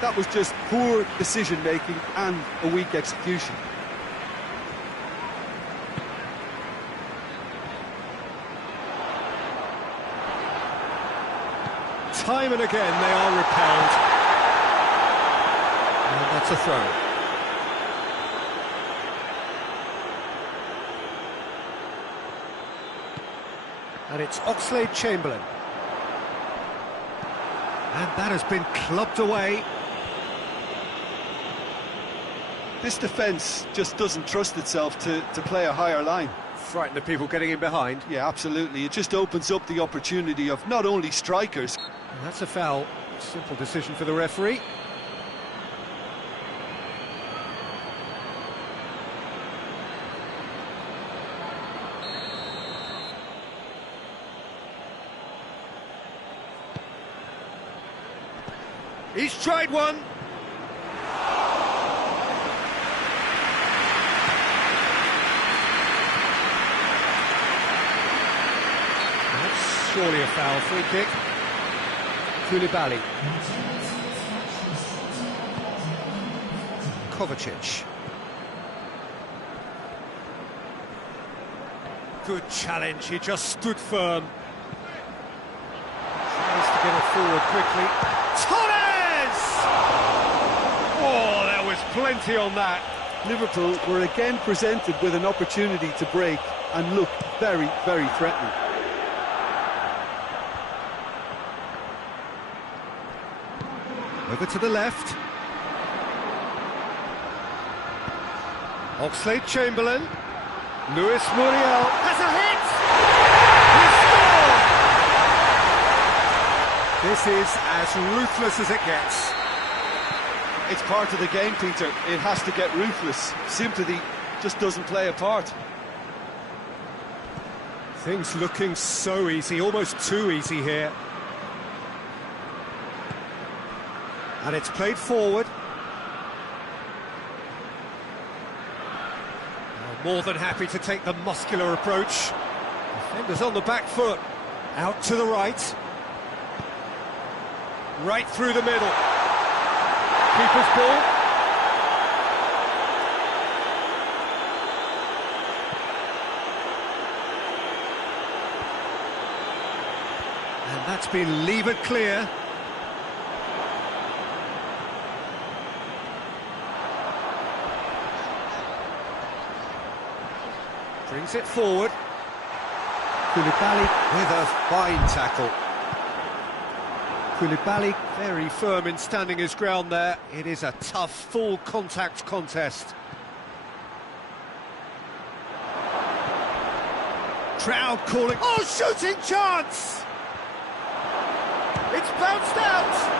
That was just poor decision-making and a weak execution. Time and again they are repelled. And that's a throw. And it's Oxlade-Chamberlain. And that has been clubbed away. This defence just doesn't trust itself to play a higher line. Frighten the people getting in behind. Yeah, absolutely. It just opens up the opportunity of not only strikers. And that's a foul. Simple decision for the referee. He's tried one. That's surely a foul. Free kick. Koulibaly. Kovacic. Good challenge, he just stood firm. Tries to get it forward quickly. Torres! Oh, there was plenty on that. Liverpool were again presented with an opportunity to break and look very, very threatening. Over to the left. Oxlade-Chamberlain. Luis Muriel has a hit! He scored! This is as ruthless as it gets. It's part of the game, Peter. It has to get ruthless. Sympathy just doesn't play a part. Things looking so easy, almost too easy here. And it's played forward. More than happy to take the muscular approach. Defenders on the back foot. Out to the right. Right through the middle. Keeper's ball. And that's been levered clear. Brings it forward. Koulibaly with a fine tackle. Koulibaly very firm in standing his ground there. It is a tough, full contact contest. Crowd calling. Oh, shooting chance! It's bounced out!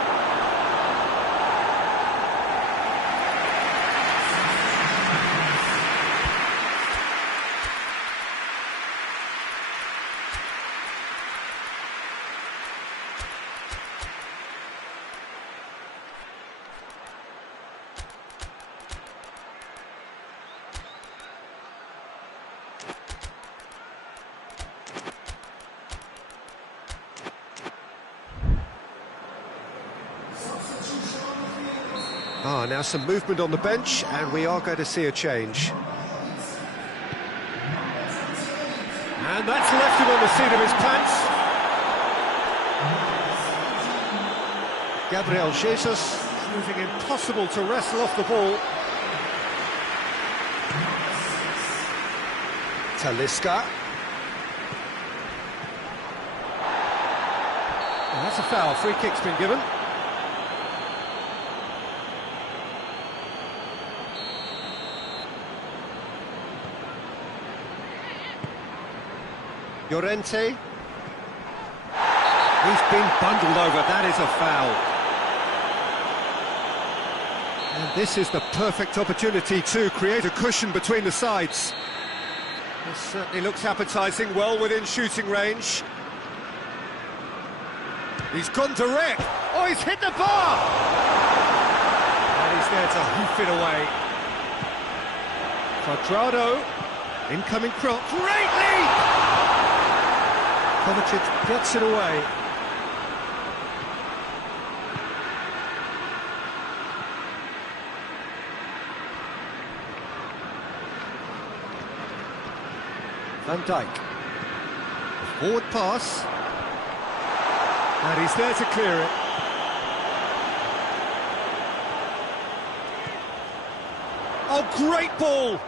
Now some movement on the bench, and we are going to see a change. And that's left him on the seat of his pants. Gabriel Jesus proving impossible to wrestle off the ball. Talisca. And that's a foul, free kick's been given. Llorente. He's been bundled over, that is a foul. And this is the perfect opportunity to create a cushion between the sides. This certainly looks appetising, well within shooting range. He's gone direct. Oh, he's hit the bar! And he's there to hoof it away. Quadrado, incoming cross. Great lead! Kovacic gets it away. Van Dijk. A forward pass. And he's there to clear it. Oh, great ball!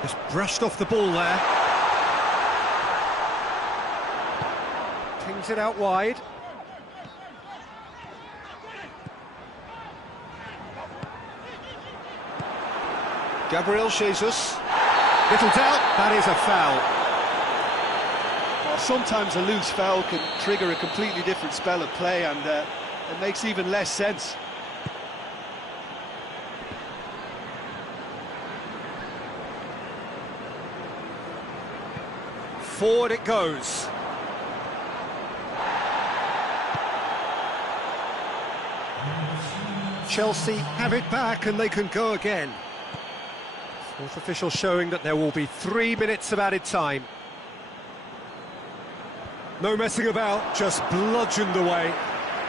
Just brushed off the ball there. Pings it out wide. Gabriel Jesus. Little doubt, that is a foul. Well, sometimes a loose foul can trigger a completely different spell of play, and it makes even less sense. Forward it goes. Chelsea have it back and they can go again. Fourth official showing that there will be 3 minutes of added time. No messing about, just bludgeoned away.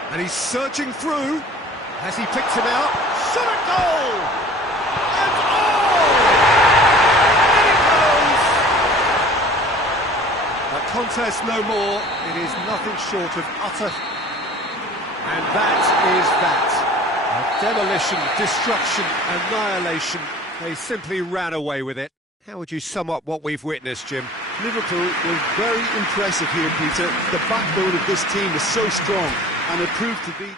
And he's searching through. Has he picked him out? Shot at goal! And in it goes! A contest no more. It is nothing short of utter. And that is that. A demolition, destruction, annihilation. They simply ran away with it. How would you sum up what we've witnessed, Jim? Liverpool were very impressive here, Peter. The backbone of this team is so strong, and it proved to be...